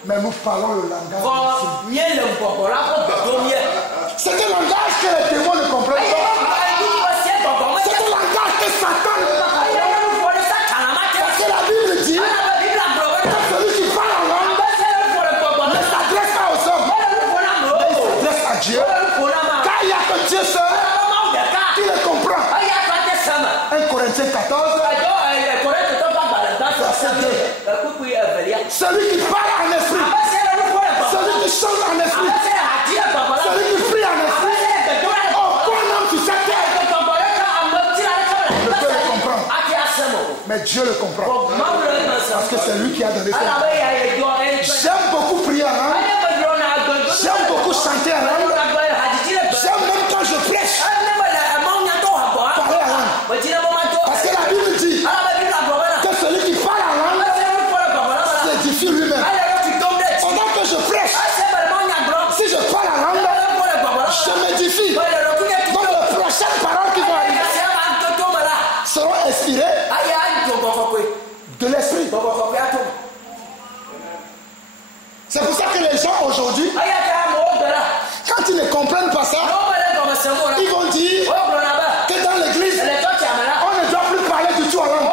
Mais nous parlons le langage. C'est un langage que les démons ne comprennent pas. C'est un langage que Satan ne comprend pas. Corinthiens 14, celui qui parle en esprit, celui qui chante en esprit, celui qui prie en esprit, aucun homme sur cette terre ne peut le comprendre. Mais Dieu le comprend. Parce que c'est lui qui a donné ça. J'aime beaucoup prier en langue. J'aime beaucoup chanter en langue. J'aime même quand je prêche parler en langue. Parce que la Bible dit que celui qui parle en langue s'édifie lui-même. Pendant que je prêche, si je parle en langue, je m'édifie. Donc les prochaines paroles qui vont arriver seront inspirées de l'esprit. C'est pour ça que les gens aujourd'hui, quand ils ne comprennent pas ça, ils vont dire que dans l'église, on ne doit plus parler du tout en langue.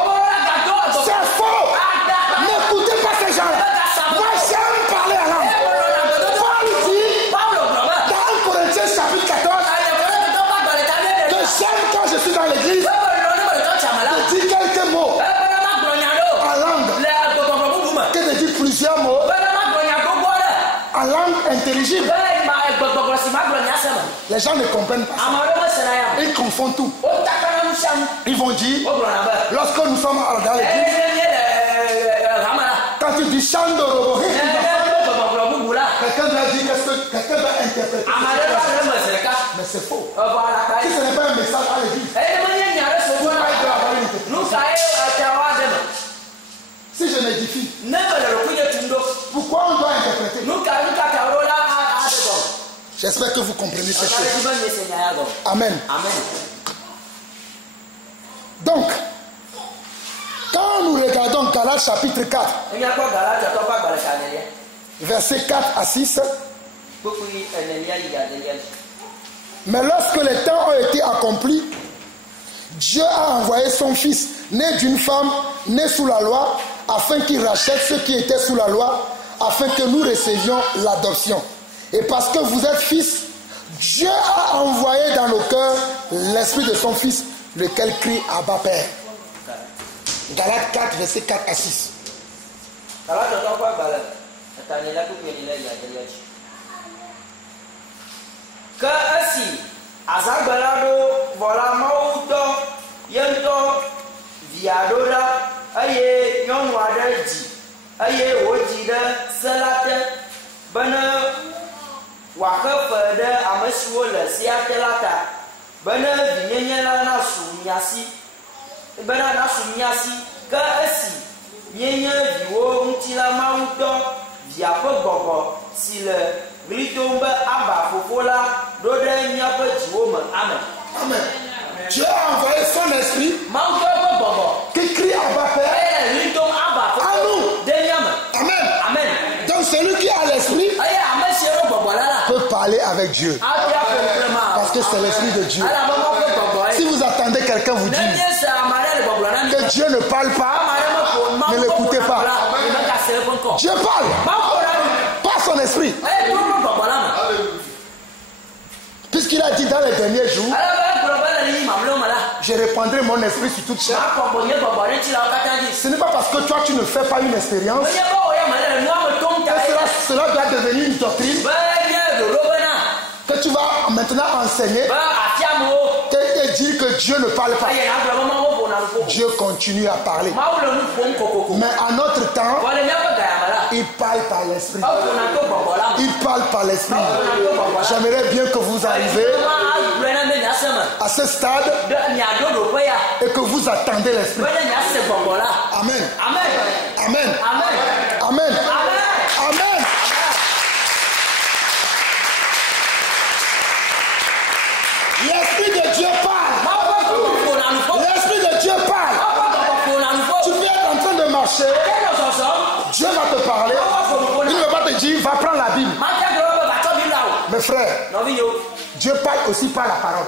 C'est faux. N'écoutez pas ces gens-là. Moi, j'aime parler en langue. Paul dit dans 1 Corinthiens chapitre 14 que j'aime quand je suis dans l'église de dire quelques mots en langue, que de dire plusieurs mots en langue intelligible. Les gens ne comprennent pas ça. Ils confondent tout. Ils vont dire, lorsque nous sommes dans l'église, quand tu dis Chandoro, quelqu'un doit dire que quelqu'un doit interpréter. Mais c'est faux. Si ce n'est pas un message à l'église, si je m'édifie, pourquoi on doit interpréter? J'espère que vous comprenez cette chose. Amen. Donc, quand nous regardons Galates chapitre 4, versets 4 à 6, mais lorsque les temps ont été accomplis, Dieu a envoyé son Fils, né d'une femme, né sous la loi, afin qu'il rachète ceux qui étaient sous la loi, afin que nous recevions l'adoption. Et parce que vous êtes fils, Dieu a envoyé dans nos cœurs l'esprit de son Fils, lequel crie Abba Père. Galates 4, versets 4 à 6. Que ainsi, Azabalado, voilà Maudo, Yento, Viadora, Aye, Yonwadaji, Aye, Wojida, Salate, Bana, Wakafada, Amasuola, Siatelata, Bana, Vinyana Sumiasi, Bana Sumiasi, que ainsi, Yenya, Viwo, Mutila Maudo, Viapo Bobo, si le Ritombe Abba Fofola, Dode Nyapa Jiwoma, Amen. Amen. Dieu a envoyé son esprit qui crie Abba Père à nous. Amen. Amen. Donc celui qui a l'esprit peut parler avec Dieu. Parce que c'est l'esprit de Dieu. Si vous attendez quelqu'un vous dire que Dieu ne parle pas, ne l'écoutez pas. Dieu parle par son esprit. Puisqu'il a dit dans les derniers jours, je répandrai mon esprit sur toute chair. Ce n'est pas parce que toi tu ne fais pas une expérience que cela doit devenir une doctrine que tu vas maintenant enseigner et dire que Dieu ne parle pas. Dieu continue à parler. Mais en notre temps, il parle par l'esprit. Il parle par l'esprit. J'aimerais bien que vous arriviez à ce stade et que vous attendez l'esprit. Amen. Amen. Amen. Amen. Amen. L'esprit de Dieu parle. L'esprit de Dieu parle. Tu peux être en train de marcher. Dieu va te parler. Il ne va pas te dire, va prendre la Bible. Mes frères, Dieu parle aussi par la parole.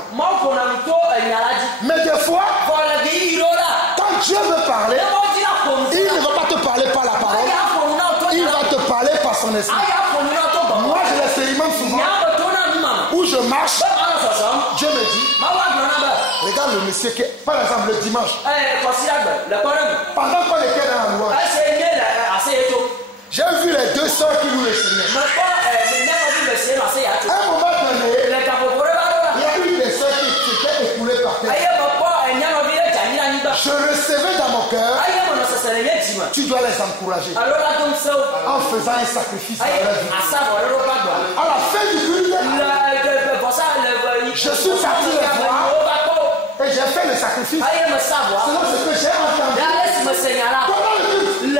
Mais des fois, quand Dieu veut parler, il ne va pas te parler par la parole. Il va te parler par son esprit. Moi, je l'expérimente souvent. Où je marche, Dieu me dit, Regarde le monsieur qui, par exemple, le dimanche, le problème. pendant qu'on était dans la louange, j'ai vu les deux sœurs qui louent le Seigneur. À un moment donné, il y a eu des sœurs qui s'étaient écoulées par terre. Je recevais dans mon cœur, tu dois les encourager en faisant un sacrifice dans leur vie. À la fin du culte, je suis parti les voir et j'ai fait le sacrifice. Selon ce que j'ai entendu pendant le culte.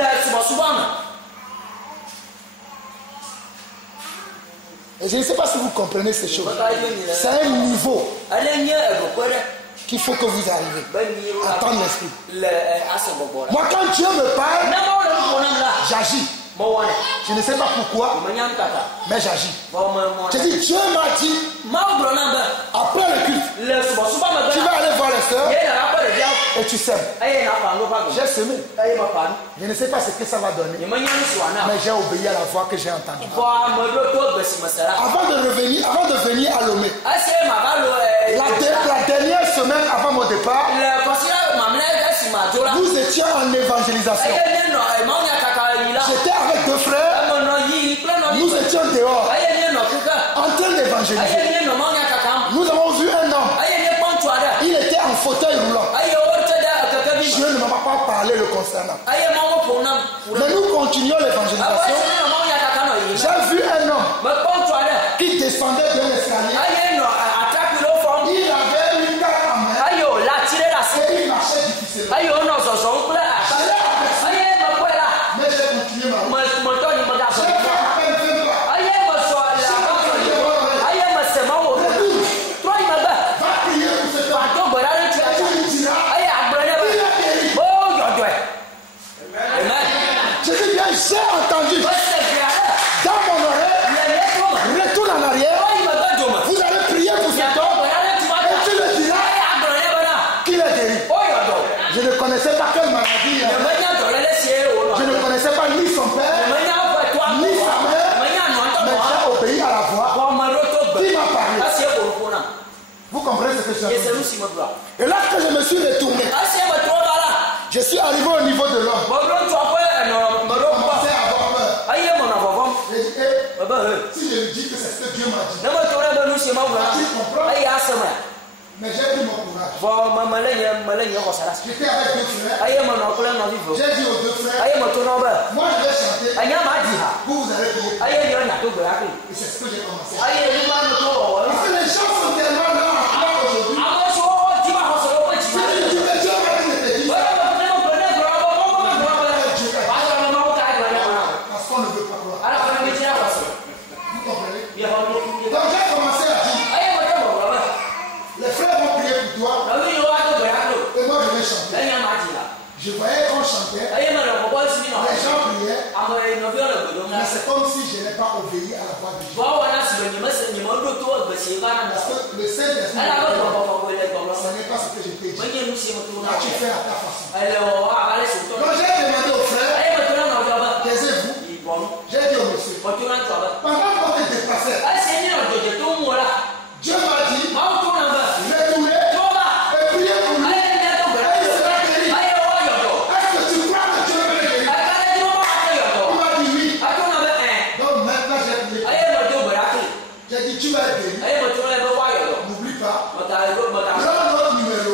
Et je ne sais pas si vous comprenez ces choses. C'est un niveau qu'il faut que vous arrivez à entendre l'esprit. Moi, quand Dieu me parle, j'agis. Je ne sais pas pourquoi, mais j'agis. Je dis, Dieu m'a dit, après le culte, tu vas aller voir les sœurs et tu sèmes. J'ai semé. Je ne sais pas ce que ça va donner, mais j'ai obéi à la voix que j'ai entendue. Avant de venir à Lomé, la dernière semaine avant mon départ, nous étions en évangélisation. J'étais avec deux frères, nous étions dehors, en train d'évangéliser. Nous avons vu un homme, il était en fauteuil roulant. Dieu ne m'a pas parlé le concernant. Mais nous continuons l'évangélisation. J'ai vu un homme qui descendait de l'escalier. Il avait une carte en main et il marchait difficilement. Mais j'ai continué ma route. J'ai fait à peine 20 pas. Va prier pour cet homme. Tu lui diras, il a guéri. Je dis bien, j'ai entendu dans mon oreille, retourne en arrière, vous allez prier pour cet homme et tu le diras qu'il est guéri. Je ne connaissais pas quelle maladie il avait. Je ne connaissais pas ni son père, ni sa mère, mais j'ai obéi à la voix qui m'a parlé. Vous comprenez ce que je dis? Et lorsque je me suis retourné, je suis arrivé au niveau de l'homme. Je commençais à avoir peur. J'ai dit, si je lui dis que c'est ce que Dieu m'a dit, tu comprends? Mais j'ai pris mon courage. J'étais avec deux frères. J'ai dit aux deux frères, moi je vais chanter, vous allez payer. Et c'est ce que j'ai commencé. Parce que les gens sont tellement là aujourd'hui. Si tu dis que Dieu m'a dit, je te dis ça. Parce qu'on ne veut pas croire. Vous comprenez? Donc j'ai commencé à dire, les frères vont prier pour toi et moi je vais chanter. Je voyais qu'on chantait, les gens priaient, mais c'est comme si je n'ai pas obéi à la voix de Dieu. Parce que le Saint-Esprit, ce n'est pas ce que je t'ai dit. Là, tu fais à ta façon. Donc j'ai demandé aux frères, taisez-vous. J'ai dit au monsieur, pendant qu'on te déplaçait, Dieu m'a dit, retournez et priez pour lui. Et il sera guéri. Est-ce que tu crois que Dieu veut le guérir? Il m'a dit oui. Donc maintenant j'ai prié. J'ai dit, tu vas être guéri. N'oublie pas. Prends notre numéro.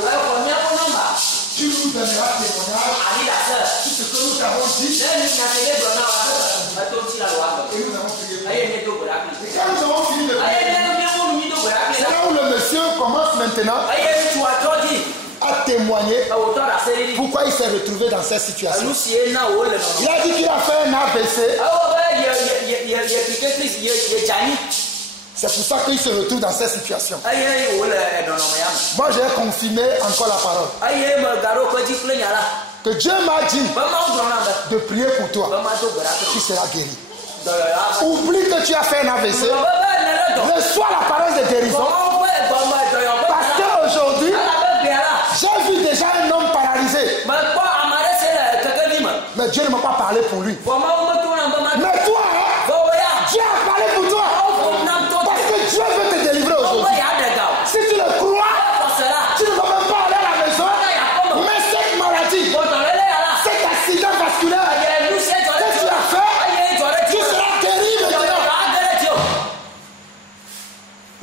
Tu nous donneras témoignage sur ce que nous t'avons dit. Et nous avons prié pour lui. Et quand nous avons fini de prier, c'est là où le monsieur commence maintenant à témoigner pourquoi il s'est retrouvé dans cette situation. Il a dit qu'il a fait un AVC. C'est pour ça qu'il se retrouve dans cette situation. Moi, j'ai confirmé encore la parole. Que Dieu m'a dit de prier pour toi. Tu seras guéri. Oublie que tu as fait un AVC. Reçois la parole de guérison. Parce qu'aujourd'hui, j'ai vu déjà un homme paralysé. Mais Dieu ne m'a pas parlé pour lui. Mais toi, Dieu a parlé pour toi. Parce que Dieu veut te délivrer aujourd'hui. Si tu le crois, tu ne vas même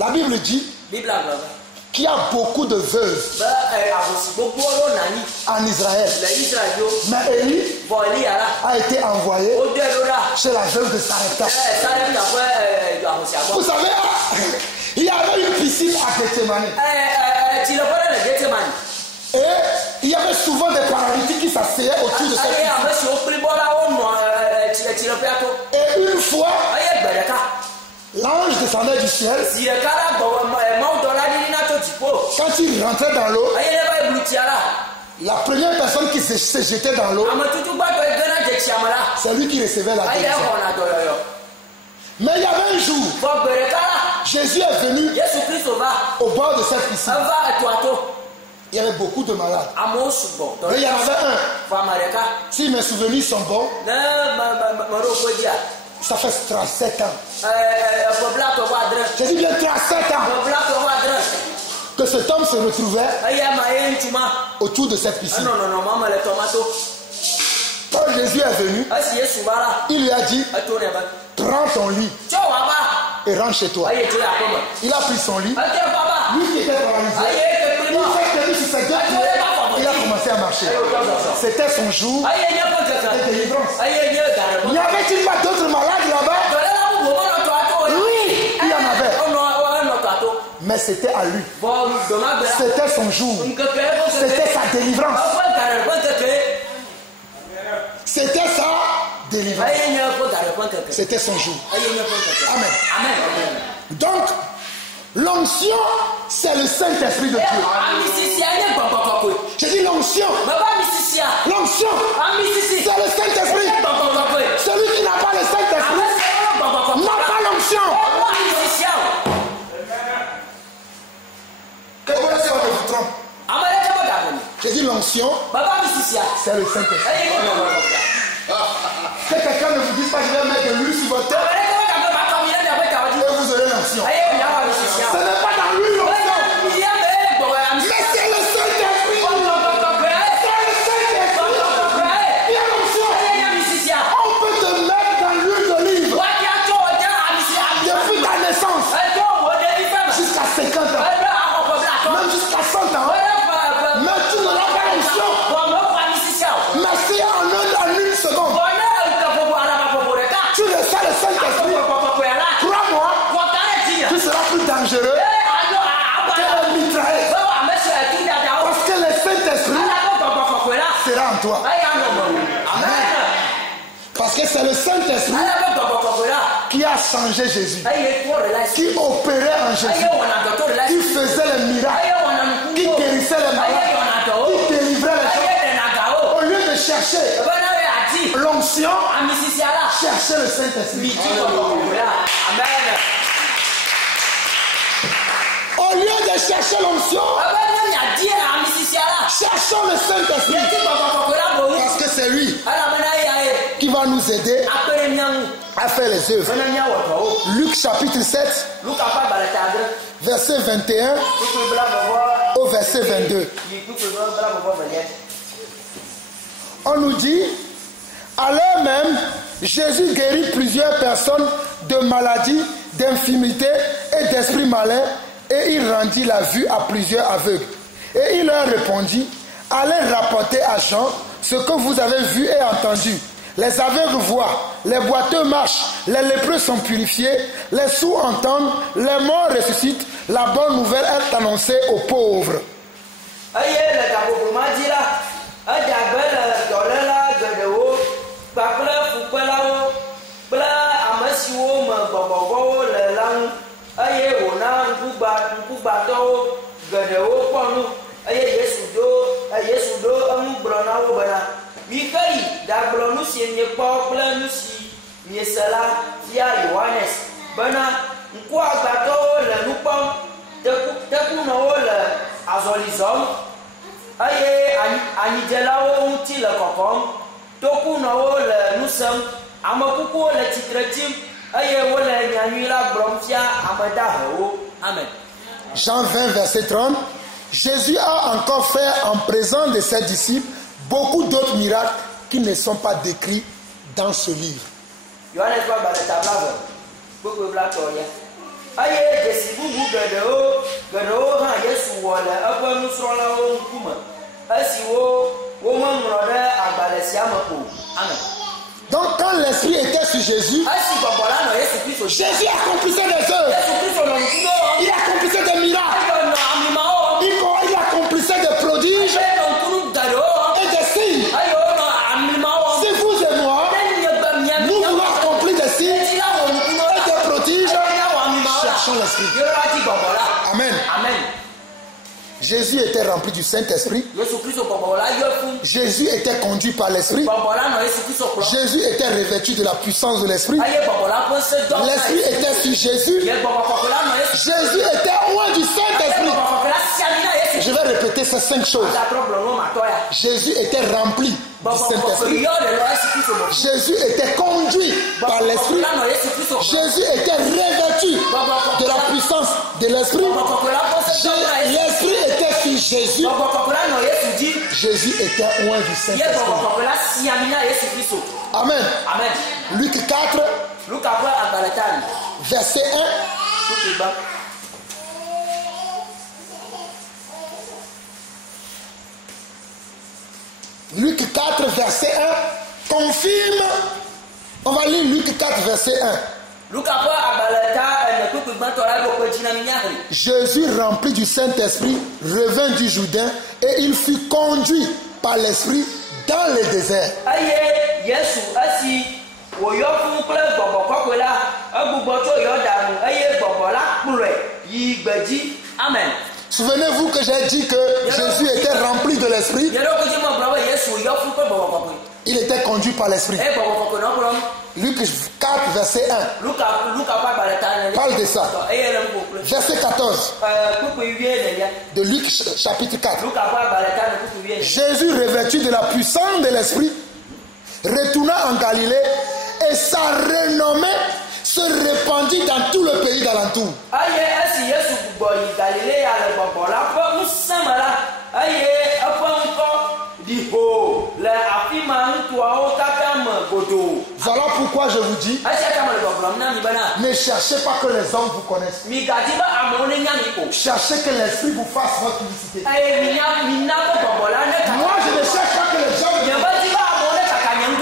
La Bible dit Bible a gblɔ be. qu'il y a beaucoup de veuves Be ahosi gbogbo aɖewo nɔ anyi en Israël. le Israelviwo. Mais Élie Vɔ Eliya la. a été envoyé Wodɔe ɖo ɖa. chez la veuve de Sarepta. Sarepta ƒe ahosia Vous gbɔ. savez, il y avait une piscine à Gethsemane. Tsileƒe ɖe le Getsemane. Et il y avait souvent des paralytiques qui s'asseyaient autour de cette Eye piscine. ame siwo kpli bɔ la wonɔ tsileƒea to. Et une fois, Eye gbe ɖeka. l'ange descendait du ciel. Zi ɖeka la mawudɔla ɖiɖina tso dziƒo. Quand il rentrait dans l'eau, Eye ne va blu tsia la. la première personne qui se jetait dans l'eau, Ame tutu gbãtɔ yi gena dze tsia me la. c'est lui qui recevait la Eye guérison. exɔna dɔyɔyɔ. Mais il y avait un jour, Vɔ gbe ɖeka la. Jésus est venu Yesu Kristo va. au bord de cette piscine. Eva etoa to. Il y avait beaucoup de malades. Amewo sugbɔ. Mais il y en avait un. Vɔ ame ɖeka. Si mes souvenirs sont bons, Ne me ɖo ƒe dzia. ça fait 37 ans. Ƒe blatɔ ƒe adre. J'ai dit bien 37 ans Ƒe blatɔ ƒe adre. que cet homme se retrouvait Eye ama ye ŋutsu ma. autour de cette piscine. Enɔ nɔnɔme me le tɔma to. Quand Jésus est venu, Esi Yesu va la. il lui a dit, Eto nɛ be. prends ton lit Tsɔ wòava. et rentre chez toi. Eye tso aƒe me. Il a pris son lit. Ete vava. Lui qui était paralysé, Eye eke kpli il mɔ. s'est tenu sur ses deux pieds. Il a commencé à marcher. C'était son jour Eye nye ƒe de keke. délivrance. Eye nye Il n'y gaɖeƒe. avait-il pas d'autres malades là-bas? Dɔléla bubu menɔ tɔa to. Oui, il y en avait. Enɔ tɔa to. Mais c'était à lui. Vɔ dɔmagbe la. C'était son jour. Ŋkeke ye ƒe C'était keke. sa délivrance. Eƒe gaɖeƒe keke. C'était sa délivrance. Eye nye ƒe gaɖeƒe keke. C'était son jour. Eye nye ƒe keke. Amen. Amen. Donc, l'onction, c'est le Saint-Esprit de Dieu. Ami sisia nye gbɔgbɔ kɔkɔe. J'ai dit l'onction. Meva ami sisia. L'onction, Ami sisi. c'est le Saint-Esprit. Nye gbɔgbɔ kɔkɔe. Celui qui n'a pas le Ame Saint-Esprit siwo nye gbɔgbɔ kɔkɔe. n'a pas l'onction. Ewo ami sisia o. Que personne ne vous trompe. Ame ɖeke me gaɖe. J'ai dit l'onction, Meva ami sisia. c'est le Saint-Esprit. Eye nye gbɔgbɔ kɔkɔe. Que quelqu'un ne vous dise pas, je vais mettre de l'huile sur votre tête Ame ɖeke me gaɖe ba kɔ mi ɖe miaƒe tawo dzi. et vous aurez l'onction. Eye miawɔ ami sisia Ce o. n'est pas dans l'huile l'onction, Eye mia me gbɔgbɔ ami mais sisia. c'est le Saint-Esprit. Gbɔgbɔ kɔkɔe. C'est le Saint-Esprit Gbɔgbɔ kɔkɔe. qui a l'onction. Eye nye ami sisia. On peut te mettre dans l'huile d'olive Watia tso de ami sisia. depuis ta naissance Eto wo ɖevi feme. jusqu'à 50 ans, Ebe axɔƒe blatɔ. même jusqu'à 100 ans. Mais tu n'auras pas l'onction. Mais si en une seconde, tu reçois le Saint-Esprit, crois-moi, tu seras plus dangereux qu'un mitrailleur. Parce que le Saint-Esprit sera en toi. Parce que c'est le Saint-Esprit qui a changé Jésus, qui opérait en Jésus, qui faisait les miracles, qui guérissait les malades, qui délivrait les gens. Au lieu de chercher l'onction, cherchez le Saint-Esprit. Au lieu de chercher l'onction, cherchons le Saint-Esprit. Parce que c'est lui qui va nous aider à faire les œuvres. Luc chapitre 7, verset 21 au verset 22. On nous dit, à l'heure même, Jésus guérit plusieurs personnes de maladies, d'infirmités et d'esprits malins, et il rendit la vue à plusieurs aveugles. Et il leur répondit, allez rapporter à Jean ce que vous avez vu et entendu. Les aveugles voient, les boiteux marchent, les lépreux sont purifiés, les sourds entendent, les morts ressuscitent, la bonne nouvelle est annoncée aux pauvres. Amen. Jean 20, verset 30. Jésus a encore fait en présence de ses disciples beaucoup d'autres miracles qui ne sont pas décrits dans ce livre. Aye Yesu bubu gedewo ha Yesu wole ebe nusrolawo nkume. Esiwo wo mamro de agbalesi amako. Amen. Donc quand l'esprit était sur Jésus, Jésus accomplissait des œuvres. Il accomplissait des miracles. Il accomplissait des prodiges et des signes. Si vous et moi, nous voulons accomplir des signes et des prodiges, cherchons l'esprit. Amen. Jésus était rempli du Saint-Esprit. Jésus était conduit par l'Esprit. Jésus était revêtu de la puissance de l'Esprit. L'Esprit était sur Jésus. Jésus était loin du Saint-Esprit. Je vais répéter ces 5 choses. Jésus était rempli du Saint-Esprit. Jésus était conduit par l'Esprit. Jésus était revêtu de la puissance de l'Esprit. L'Esprit était sur Jésus. Jésus était loin du Saint-Esprit. Amen. Luc 4, verset 1. Luc 4, verset 1, confirme. On va lire Luc 4, verset 1. Jésus, rempli du Saint-Esprit, revint du Jourdain et il fut conduit par l'Esprit dans le désert. Amen. Souvenez-vous que j'ai dit que Jésus était rempli de l'Esprit. Il était conduit par l'Esprit. Luc 4, verset 1. Parle de ça. Verset 14. De Luc chapitre 4. Jésus, revêtu de la puissance de l'Esprit, retourna en Galilée et sa renommée se répandit dans tout le pays d'alentour. Voilà pourquoi je vous dis, ne cherchez pas que les hommes vous connaissent. Cherchez que l'Esprit vous fasse votre publicité. Moi, je ne cherche pas que les gens me connaissent. Mais je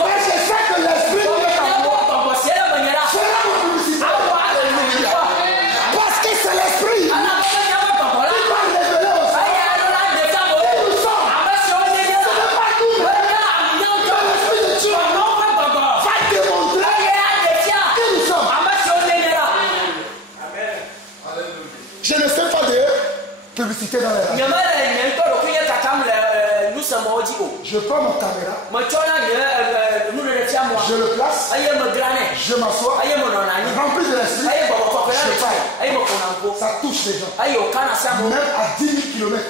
sais que l'Esprit vous fait parce que c'est l'Esprit qui va révéler aux hommes qui nous sommes. Ce n'est pas nous, que l'Esprit de Dieu va démontrer qui nous sommes. Je ne fais pas de publicité dans les radios. Je prends mon caméra, je le place, je m'assois, rempli de l'Esprit, je parle. Ça touche les gens. Même à 10 000 km.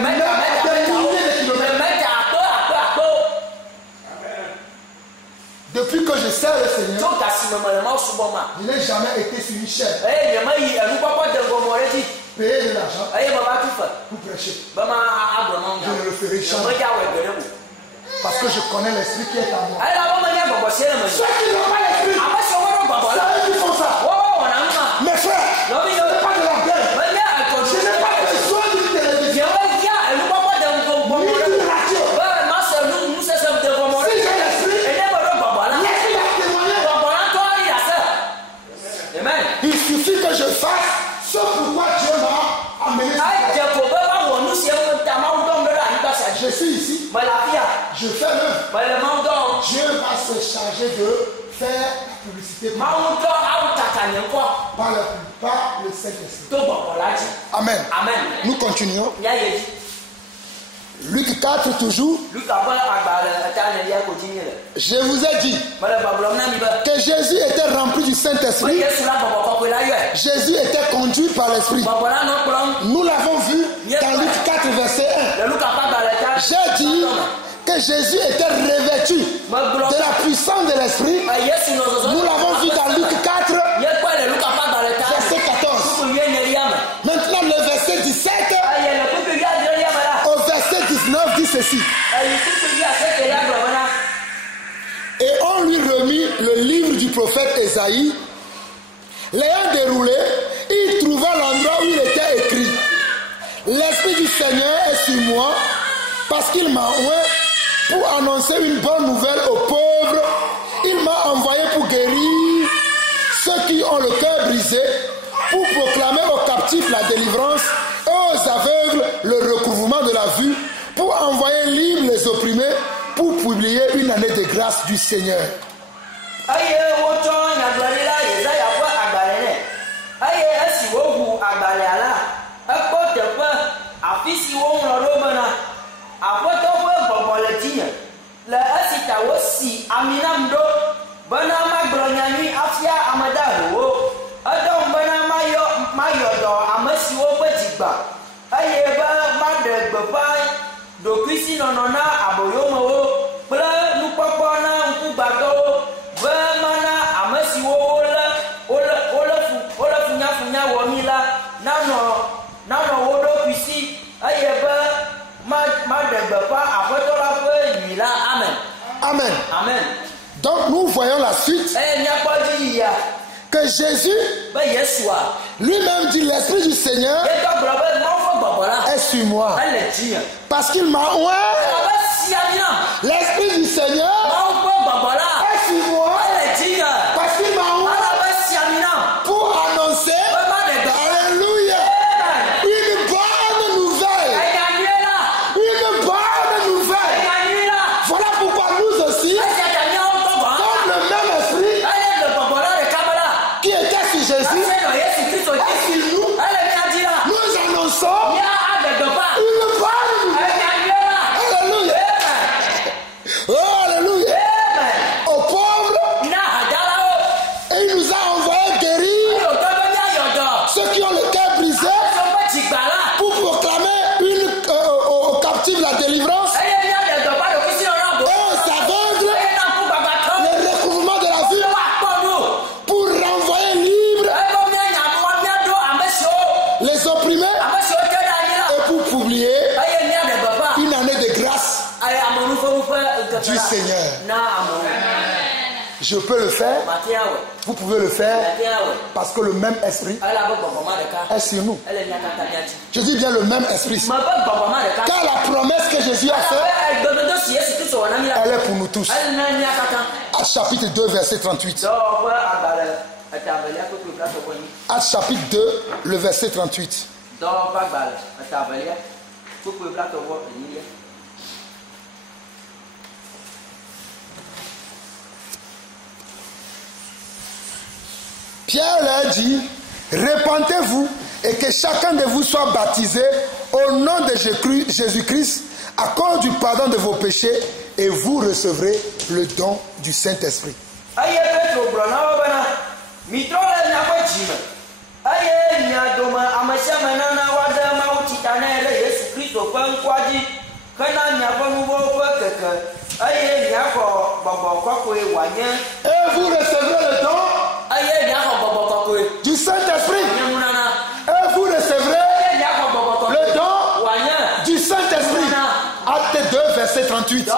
Même à des milliers de kilomètres. Depuis que je sers le Seigneur, je n'ai jamais été sur une chaîne. Payer de l'argent pour prêcher. Je ne le ferai jamais. Parce que je connais l'Esprit qui est en moi. Ceux qui n'ont pas l'Esprit, c'est eux qui font ça. Mes frères, ce n'est pas de la guerre. Je n'ai pas besoin d'une télévision, ni d'une radio. Si j'ai l'Esprit, l'Esprit va témoigner. Il suffit que je fasse ce pourquoi Dieu m'a amené. Je suis ici. Je fais l'œuvre. Dieu va se charger de faire la publicité par le Saint-Esprit. Amen. Nous continuons. Luc 4 toujours. Je vous ai dit que Jésus était rempli du Saint-Esprit. Jésus était conduit par l'Esprit. Nous l'avons vu dans Luc 4 verset 1. J'ai dit que Jésus était revêtu de la puissance de l'Esprit. Nous l'avons vu dans Luc 4 verset 14. Maintenant le verset 17 au verset 19 dit ceci. Et on lui remit le livre du prophèt Ésaïe. L'ayant déroulé, il Parce qu'il m'a oint pour annoncer une bonne nouvelle aux pauvres. Il m'a envoyé pour guérir ceux qui ont le cœur brisé, pour proclamer aux captifs la délivrance et aux aveugles le recouvrement de la vue, pour envoyer libres les opprimés, pour publier une année de grâce du Seigneur. Amen. Amen. Donc nous voyons la suite. Que Jésus lui-même dit l'Esprit du Seigneur est sur moi. Parce qu'il m'a oint. L'Esprit du Seigneur est sur moi. Parce qu'il m'a oint pour annoncer, alléluia, une bonne nouvelle. Une bonne nouvelle. Voilà pourquoi nous aussi, comme le même esprit qui était sur Jésus, est sur nous, nous annonçons une bonne nouvelle. Alléluia. Oh, alléluia. Aux pauvres, et il nous a envoyé guérir ceux qui ont le cœur brisé, pour proclamer aux captifs la délivrance, et aux aveugles le recouvrement de la vue, pour renvoyer libres les opprimés, et pour publier une année de grâce du Seigneur. Je peux le faire, vous pouvez le faire, parce que le même esprit est sur nous. Je dis bien le même esprit. Car la promesse que Jésus a faite, elle est pour nous tous. Actes chapitre 2, verset 38. Actes chapitre 2, le verset 38. Pierre leur dit, répentez-vous et que chacun de vous soit baptisé au nom de Jésus-Christ à cause du pardon de vos péchés et vous recevrez le don du Saint-Esprit. Et vous recevrez le don du Saint-Esprit. Et vous recevrez le don du Saint-Esprit. Acte 2, verset 38.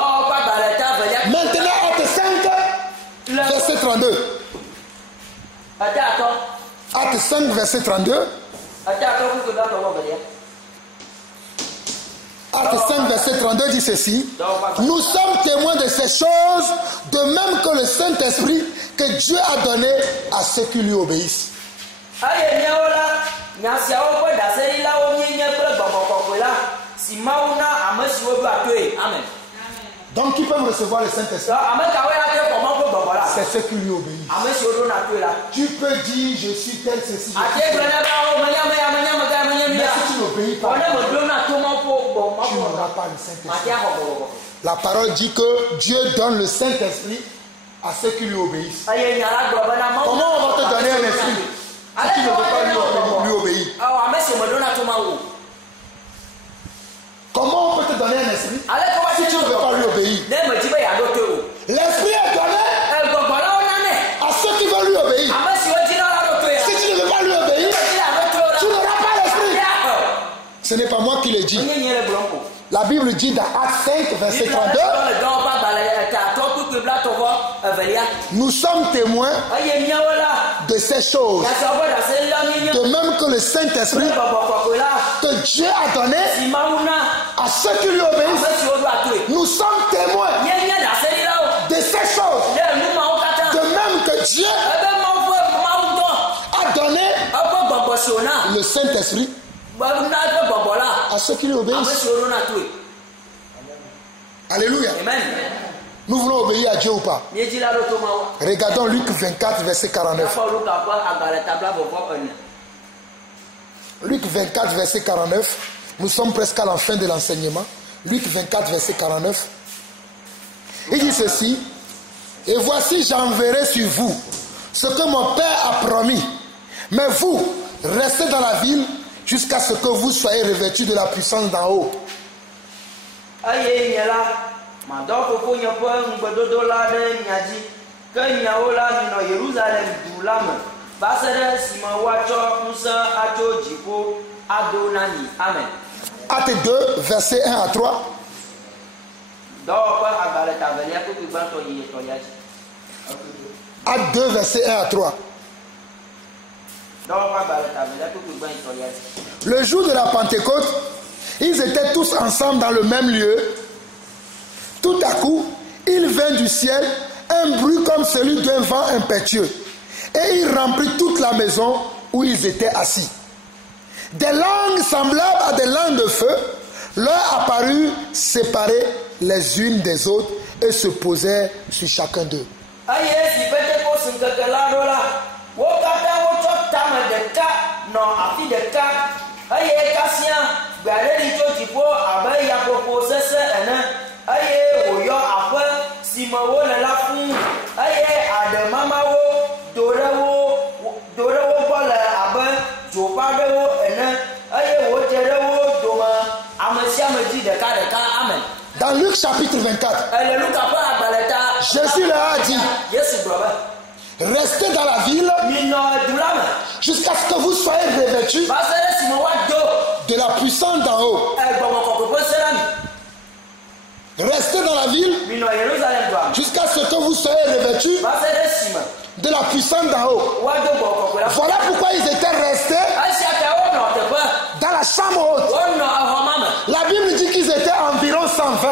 Maintenant, acte 5, verset 32. Acte 5, verset 32. Acte 5, verset 32 dit ceci. Nous sommes témoins de ces choses, de même que le Saint-Esprit que Dieu a donné à ceux qui lui obéissent. Amen. Donc qui peuvent recevoir le Saint-Esprit? C'est ceux qui lui obéissent. Tu peux dire je suis tel ceci. Mais si tu n'obéis pas, tu n'auras pas le Saint-Esprit. La parole dit que Dieu donne le Saint-Esprit à ceux qui lui obéissent. Comment on va te donner un esprit si tu ne veux pas lui obéir? Comment on peut te donner un esprit si tu ne veux pas lui obéir? L'esprit est donné à ceux qui veulent lui obéir. Si tu ne veux pas lui obéir, tu n'auras pas l'esprit. Ce n'est pas moi qui le dis. La Bible dit dans Acte 5, verset 32. Nous sommes témoins de ces choses. De même que le Saint-Esprit que Dieu a donné à ceux qui lui obéissent. Nous sommes témoins de ces choses. De même que Dieu a donné le Saint-Esprit à ceux qui lui obéissent. Alléluia. Nous voulons obéir à Dieu ou pas? Regardons Luc 24, verset 49. Luc 24, verset 49. Nous sommes presque à la fin de l'enseignement. Luc 24, verset 49. Il dit ceci. Et voici, j'enverrai sur vous ce que mon Père a promis. Mais vous, restez dans la ville jusqu'à ce que vous soyez revêtus de la puissance d'en haut. Acte 2, verset 1 à 3. Acte 2, verset 1 à 3. Le jour de la Pentecôte, ils étaient tous ensemble dans le même lieu. Tout à coup, il vint du ciel un bruit comme celui d'un vent impétueux. Et il remplit toute la maison où ils étaient assis. Des langues semblables à des langues de feu leur apparurent séparées les unes des autres et se posèrent sur chacun d'eux. Dans Luc chapitre 24, Jésus leur a dit: restez dans la ville jusqu'à ce que vous soyez revêtus de la puissance d'en haut. Restez dans la ville jusqu'à ce que vous soyez revêtus de la puissance d'en haut. Voilà pourquoi ils étaient restés dans la chambre haute. La Bible dit qu'ils étaient environ 120.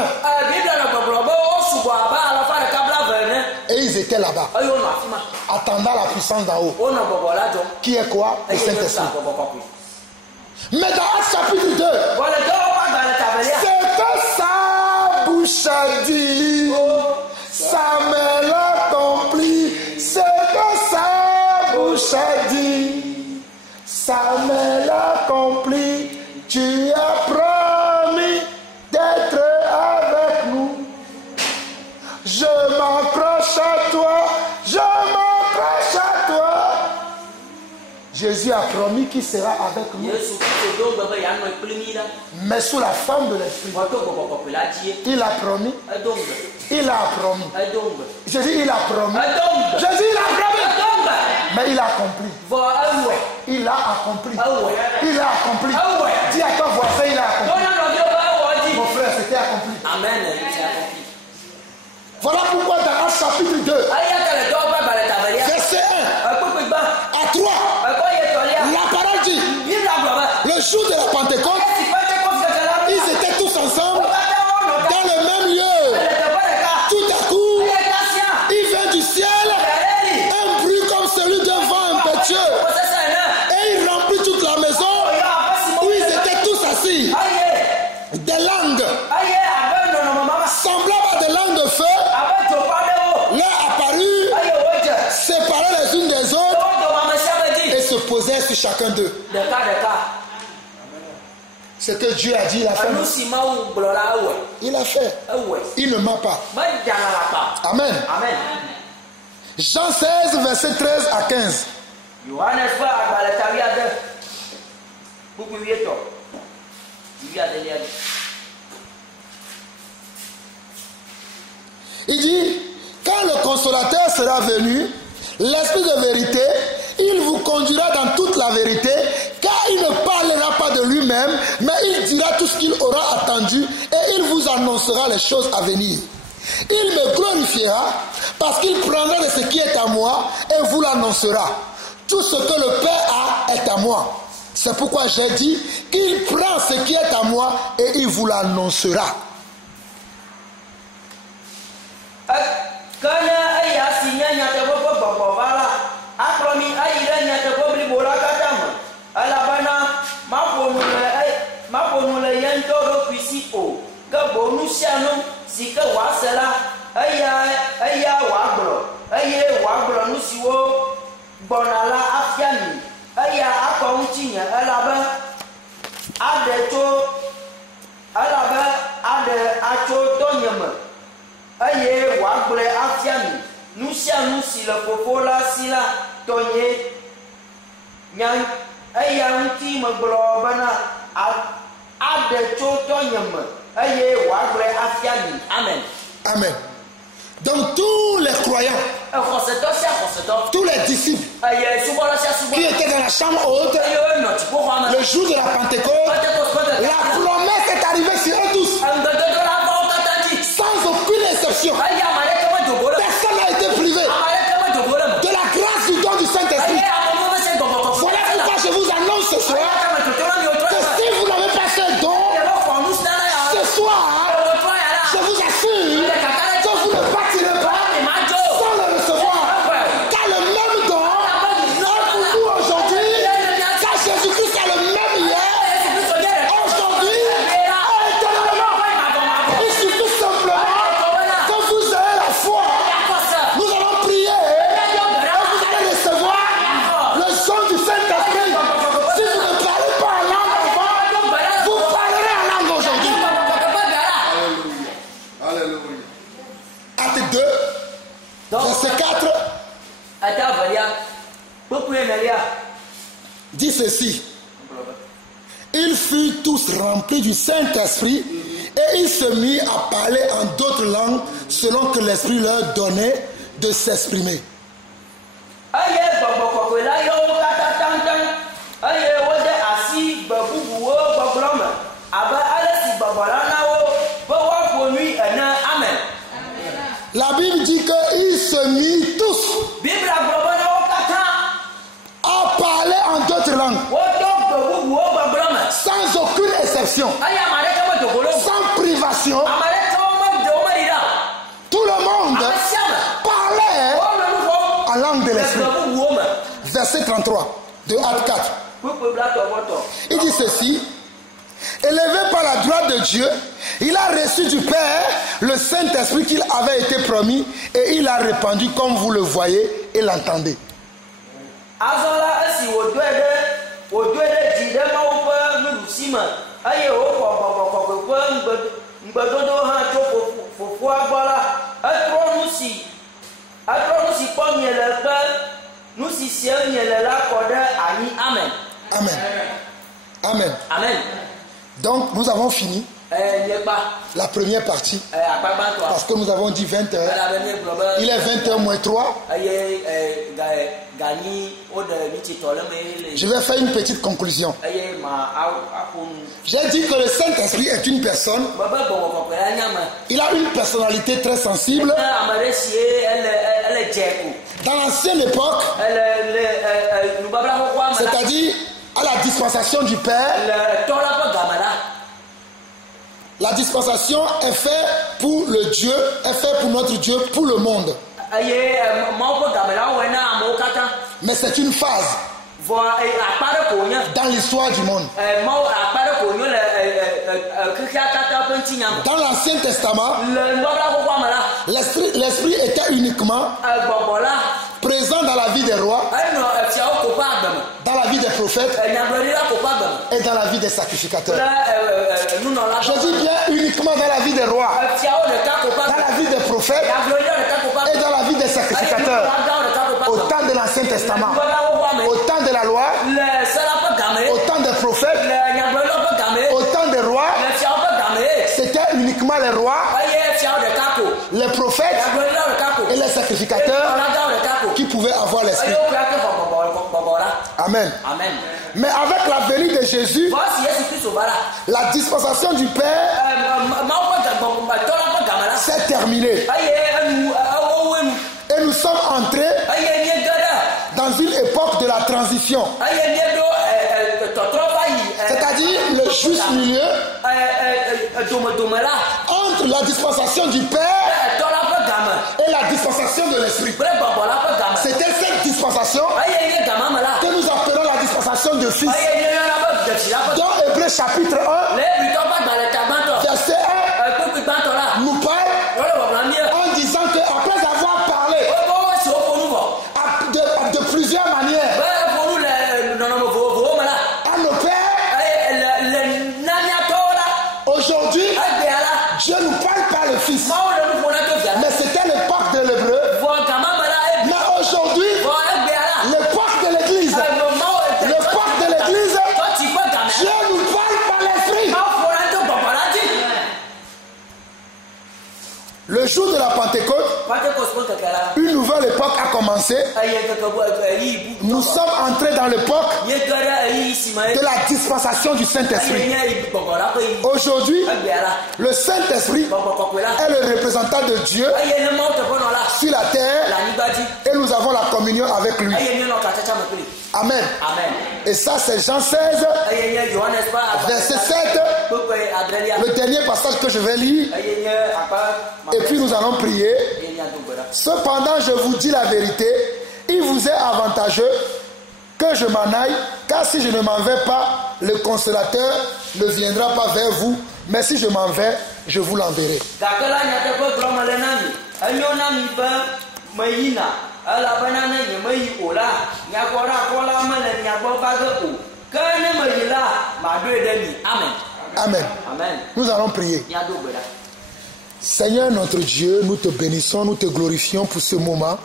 Et ils étaient là-bas, attendant la puissance d'en haut. Qui est quoi? Le Saint-Esprit. Mais dans Acte chapitre 2, c'est que sa bouche a dit, Samuel l'accomplit. C'est que sa bouche a dit, Samuel l'accomplit. Tu as promis d'être avec nous. Je m'accroche à toi, je m'accroche à toi. Jésus a promis qu'il sera avec nous, mais sous la forme de l'Esprit. Il a promis. Il a promis. Jésus, il a promis. Jésus, il a promis. Mais il a accompli. Il a accompli. Il a accompli. Dis à ton voisin, il a accompli. Mon frère, c'était accompli. Amen. Voilà pourquoi dans Acte chapitre 2, verset 1 à 3, la parole dit, le jour de la Pentecôte, ils étaient tous ensemble dans le même lieu. Tout à coup, il vient du ciel un bruit comme celui d'un vent impétueux. Et il remplit toute la maison où ils étaient tous assis. Des langues semblables à des langues de feu leur apparurent, séparées les unes des autres, et se posaient sur chacun d'eux. Ce que Dieu a dit, il a fait. Il a fait. Il ne ment pas. Amen. Jean 16, verset 13 à 15. Il dit, quand le consolateur sera venu, l'Esprit de vérité, il vous conduira dans toute la vérité, car il ne parlera pas de lui-même, mais il dira tout ce qu'il aura attendu et il vous annoncera les choses à venir. Il me glorifiera parce qu'il prendra de ce qui est à moi et vous l'annoncera. Tout ce que le Père a est à moi. C'est pourquoi j'ai dit qu'il prend ce qui est à moi et il vous l'annoncera. Amen. Amen. Donc tous les croyants, tous les disciples qui étaient dans la chambre haute, le jour de la Pentecôte, la promesse est arrivée sur eux tous, sans aucune exception. Personne n'a été privé de la grâce du don du Saint-Esprit. Voilà pourquoi je vous annonce ce soir que si vous n'avez pas ce don, ce soir, je vous assure que vous ne partirez pas sans le recevoir. Car le même don est pour nous aujourd'hui, car Jésus-Christ est le même hier, aujourd'hui et éternellement. Il suffit simplement que vous ayez la foi. Nous allons prier et vous allez recevoir le son du Saint-Esprit. Si vous ne parlez pas en langue avant, vous parlerez en langue aujourd'hui. Alléluia. Acte 2, verset 4, dit ceci. Ils furent tous remplis du Saint-Esprit et ils se mirent à parler en d'autres langues selon que l'Esprit leur donnait de s'exprimer. La Bible dit qu'ils se mirent tous à parler en d'autres langues, sans aucune exception, sans privation. Tout le monde parlait en langue de l'Esprit. Verset 33 de Acte 4. Il dit ceci. Élevé par la droite de Dieu, il a reçu du Père le Saint-Esprit qu'il avait été promis et il l'a répandu comme vous le voyez et l'entendez. Amen. Amen. Amen. Donc nous avons fini la première partie parce que nous avons dit 20 heures. Il est 20h moins 3. Je vais faire une petite conclusion. J'ai dit que le Saint-Esprit est une personne. Il a une personnalité très sensible. Dans l'ancienne époque, c'est-à-dire à la dispensation du Père, la dispensation est faite pour le Dieu, est faite pour notre Dieu, pour le monde. Mais c'est une phase dans l'histoire du monde. Dans l'Ancien Testament, l'Esprit était uniquement présent dans la vie des rois, dans la vie des prophètes et dans la vie des sacrificateurs. Je dis bien uniquement dans la vie des rois, dans la vie des prophètes et dans la vie des sacrificateurs. Au temps de l'Ancien Testament, au temps de la loi, au temps des prophètes, au temps des rois, c'était uniquement les rois, les prophètes et les sacrificateurs qui pouvaient avoir l'Esprit. Amen. Mais avec la venue de Jésus, la dispensation du Père c'est terminé. Et nous sommes entrés dans une époque de la transition. C'est-à-dire le juste milieu entre la dispensation du Père et la dispensation de l'Esprit. C'était cette dispensation que nous appelons la dispensation de Fils. Dans Hébreux chapitre 1, verset 1, nous parle en disant qu'après avoir parlé de plusieurs manières à nos pères, aujourd'hui, Dieu nous parle par le Fils. Mais c'était l'époque de l'Hébreu. Mais aujourd'hui, l'époque de l'Église. L'époque de l'Église, Dieu nous parle par l'Esprit. Le jour de la Pentecôte, une nouvelle époque a commencé. Nous sommes entrés dans l'époque de la dispensation du Saint-Esprit. Aujourd'hui, le Saint-Esprit est le représentant de Dieu sur la terre et nous avons la communion avec lui. Amen. Et ça, c'est Jean 16, verset 7, le dernier passage que je vais lire. Et puis nous allons prier. Cependant, je vous dis la vérité, il vous est avantageux que je m'en aille, car si je ne m'en vais pas, le consolateur ne viendra pas vers vous, mais si je m'en vais, je vous l'enverrai. Amen. Nous allons prier. Seigneur notre Dieu, nous te bénissons, nous te glorifions pour ce moment.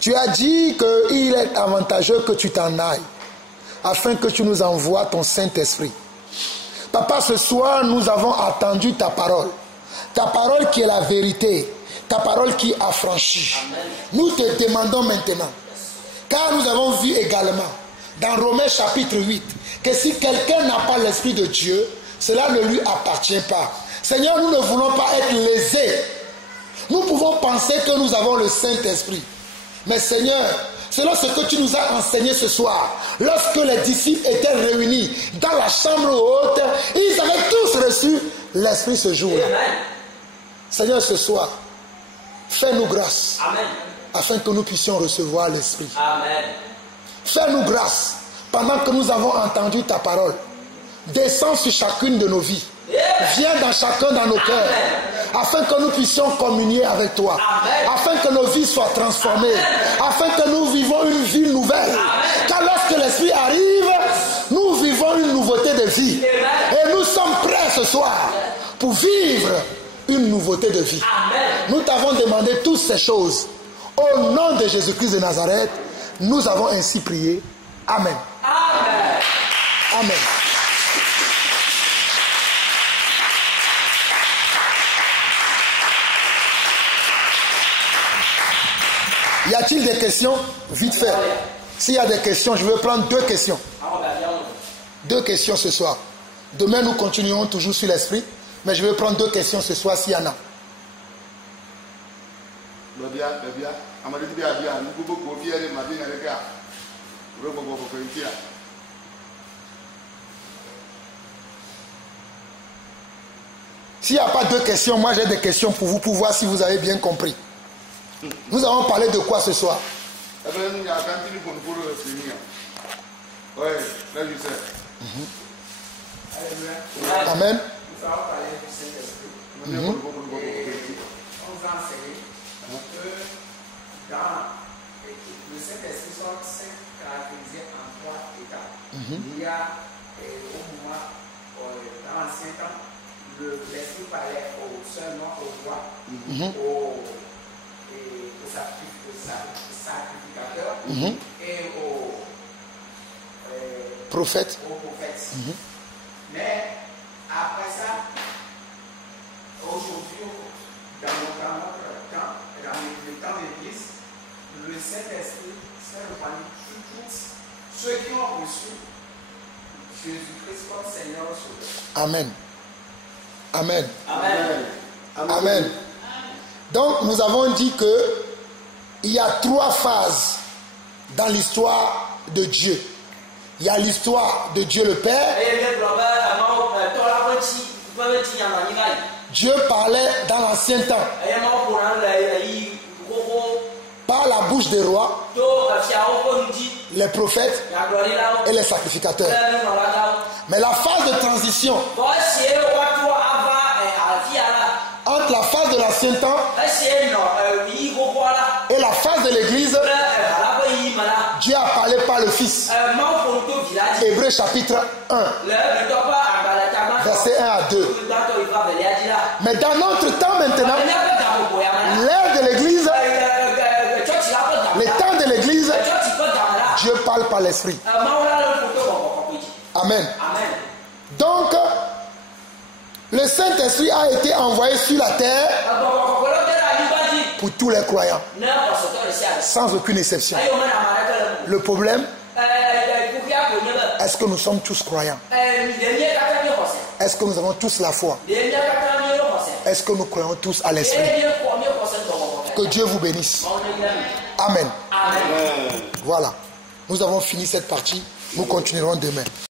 Tu as dit qu'il est avantageux que tu t'en ailles, afin que tu nous envoies ton Saint-Esprit. Papa, ce soir, nous avons attendu ta parole qui est la vérité, ta parole qui affranchit. Nous te demandons maintenant, car nous avons vu également dans Romains chapitre 8, que si quelqu'un n'a pas l'Esprit de Dieu, cela ne lui appartient pas. Seigneur, nous ne voulons pas être lésés. Nous pouvons penser que nous avons le Saint-Esprit. Mais Seigneur, selon ce que tu nous as enseigné ce soir, lorsque les disciples étaient réunis dans la chambre haute, ils avaient tous reçu l'Esprit ce jour-là. Seigneur, ce soir, fais-nous grâce. Amen. Afin que nous puissions recevoir l'Esprit. Fais-nous grâce pendant que nous avons entendu ta parole. Descends sur chacune de nos vies. Viens dans chacun dans nos cœurs, afin que nous puissions communier avec toi, afin que nos vies soient transformées, afin que nous vivons une vie nouvelle. Car lorsque l'Esprit arrive, nous vivons une nouveauté de vie. Et nous sommes prêts ce soir pour vivre une nouveauté de vie. Nous t'avons demandé toutes ces choses. Au nom de Jésus-Christ de Nazareth, nous avons ainsi prié. Amen. Amen. Y a-t-il des questions? Vite fait. S'il y a des questions, je vais prendre 2 questions. 2 questions ce soir. Demain, nous continuerons toujours sur l'esprit, mais je vais prendre 2 questions ce soir s'il y en a. S'il n'y a pas 2 questions, moi j'ai des questions pour vous, pour voir si vous avez bien compris. Nous avons parlé de quoi ce soir? Amen. On nous a enseigné que dans le Saint-Esprit sont 5 caractérisés en 3 étapes. Il y a au moment, dans l'ancien temps, l'Esprit parlait seulement aux rois, aux sacrificateurs et aux prophètes. Mais après ça, aujourd'hui, dans notre temps, dans le temps de l'Église, le Saint-Esprit s'est répandu sur tous ceux qui ont reçu Jésus-Christ comme Seigneur et Sauveur. Amen. Amen. Amen. Amen. Donc nous avons dit que il y a 3 phases dans l'histoire de Dieu. Il y a l'histoire de Dieu le Père. Dieu parlait dans l'ancien temps par la bouche des rois, les prophètes et les sacrificateurs. Mais la phase de transition entre la phase de l'ancien temps et la phase de l'église, Dieu a parlé par le Fils. Hébreux chapitre 1, verset 1 à 2. Mais dans notre temps maintenant, l'ère de l'église, le temps de l'église, Dieu parle par l'Esprit. Amen. Donc, le Saint-Esprit a été envoyé sur la terre pour tous les croyants, sans aucune exception. Le problème, est-ce que nous sommes tous croyants? Est-ce que nous avons tous la foi? Est-ce que nous croyons tous à l'Esprit? Que Dieu vous bénisse. Amen. Voilà. Nous avons fini cette partie. Nous continuerons demain.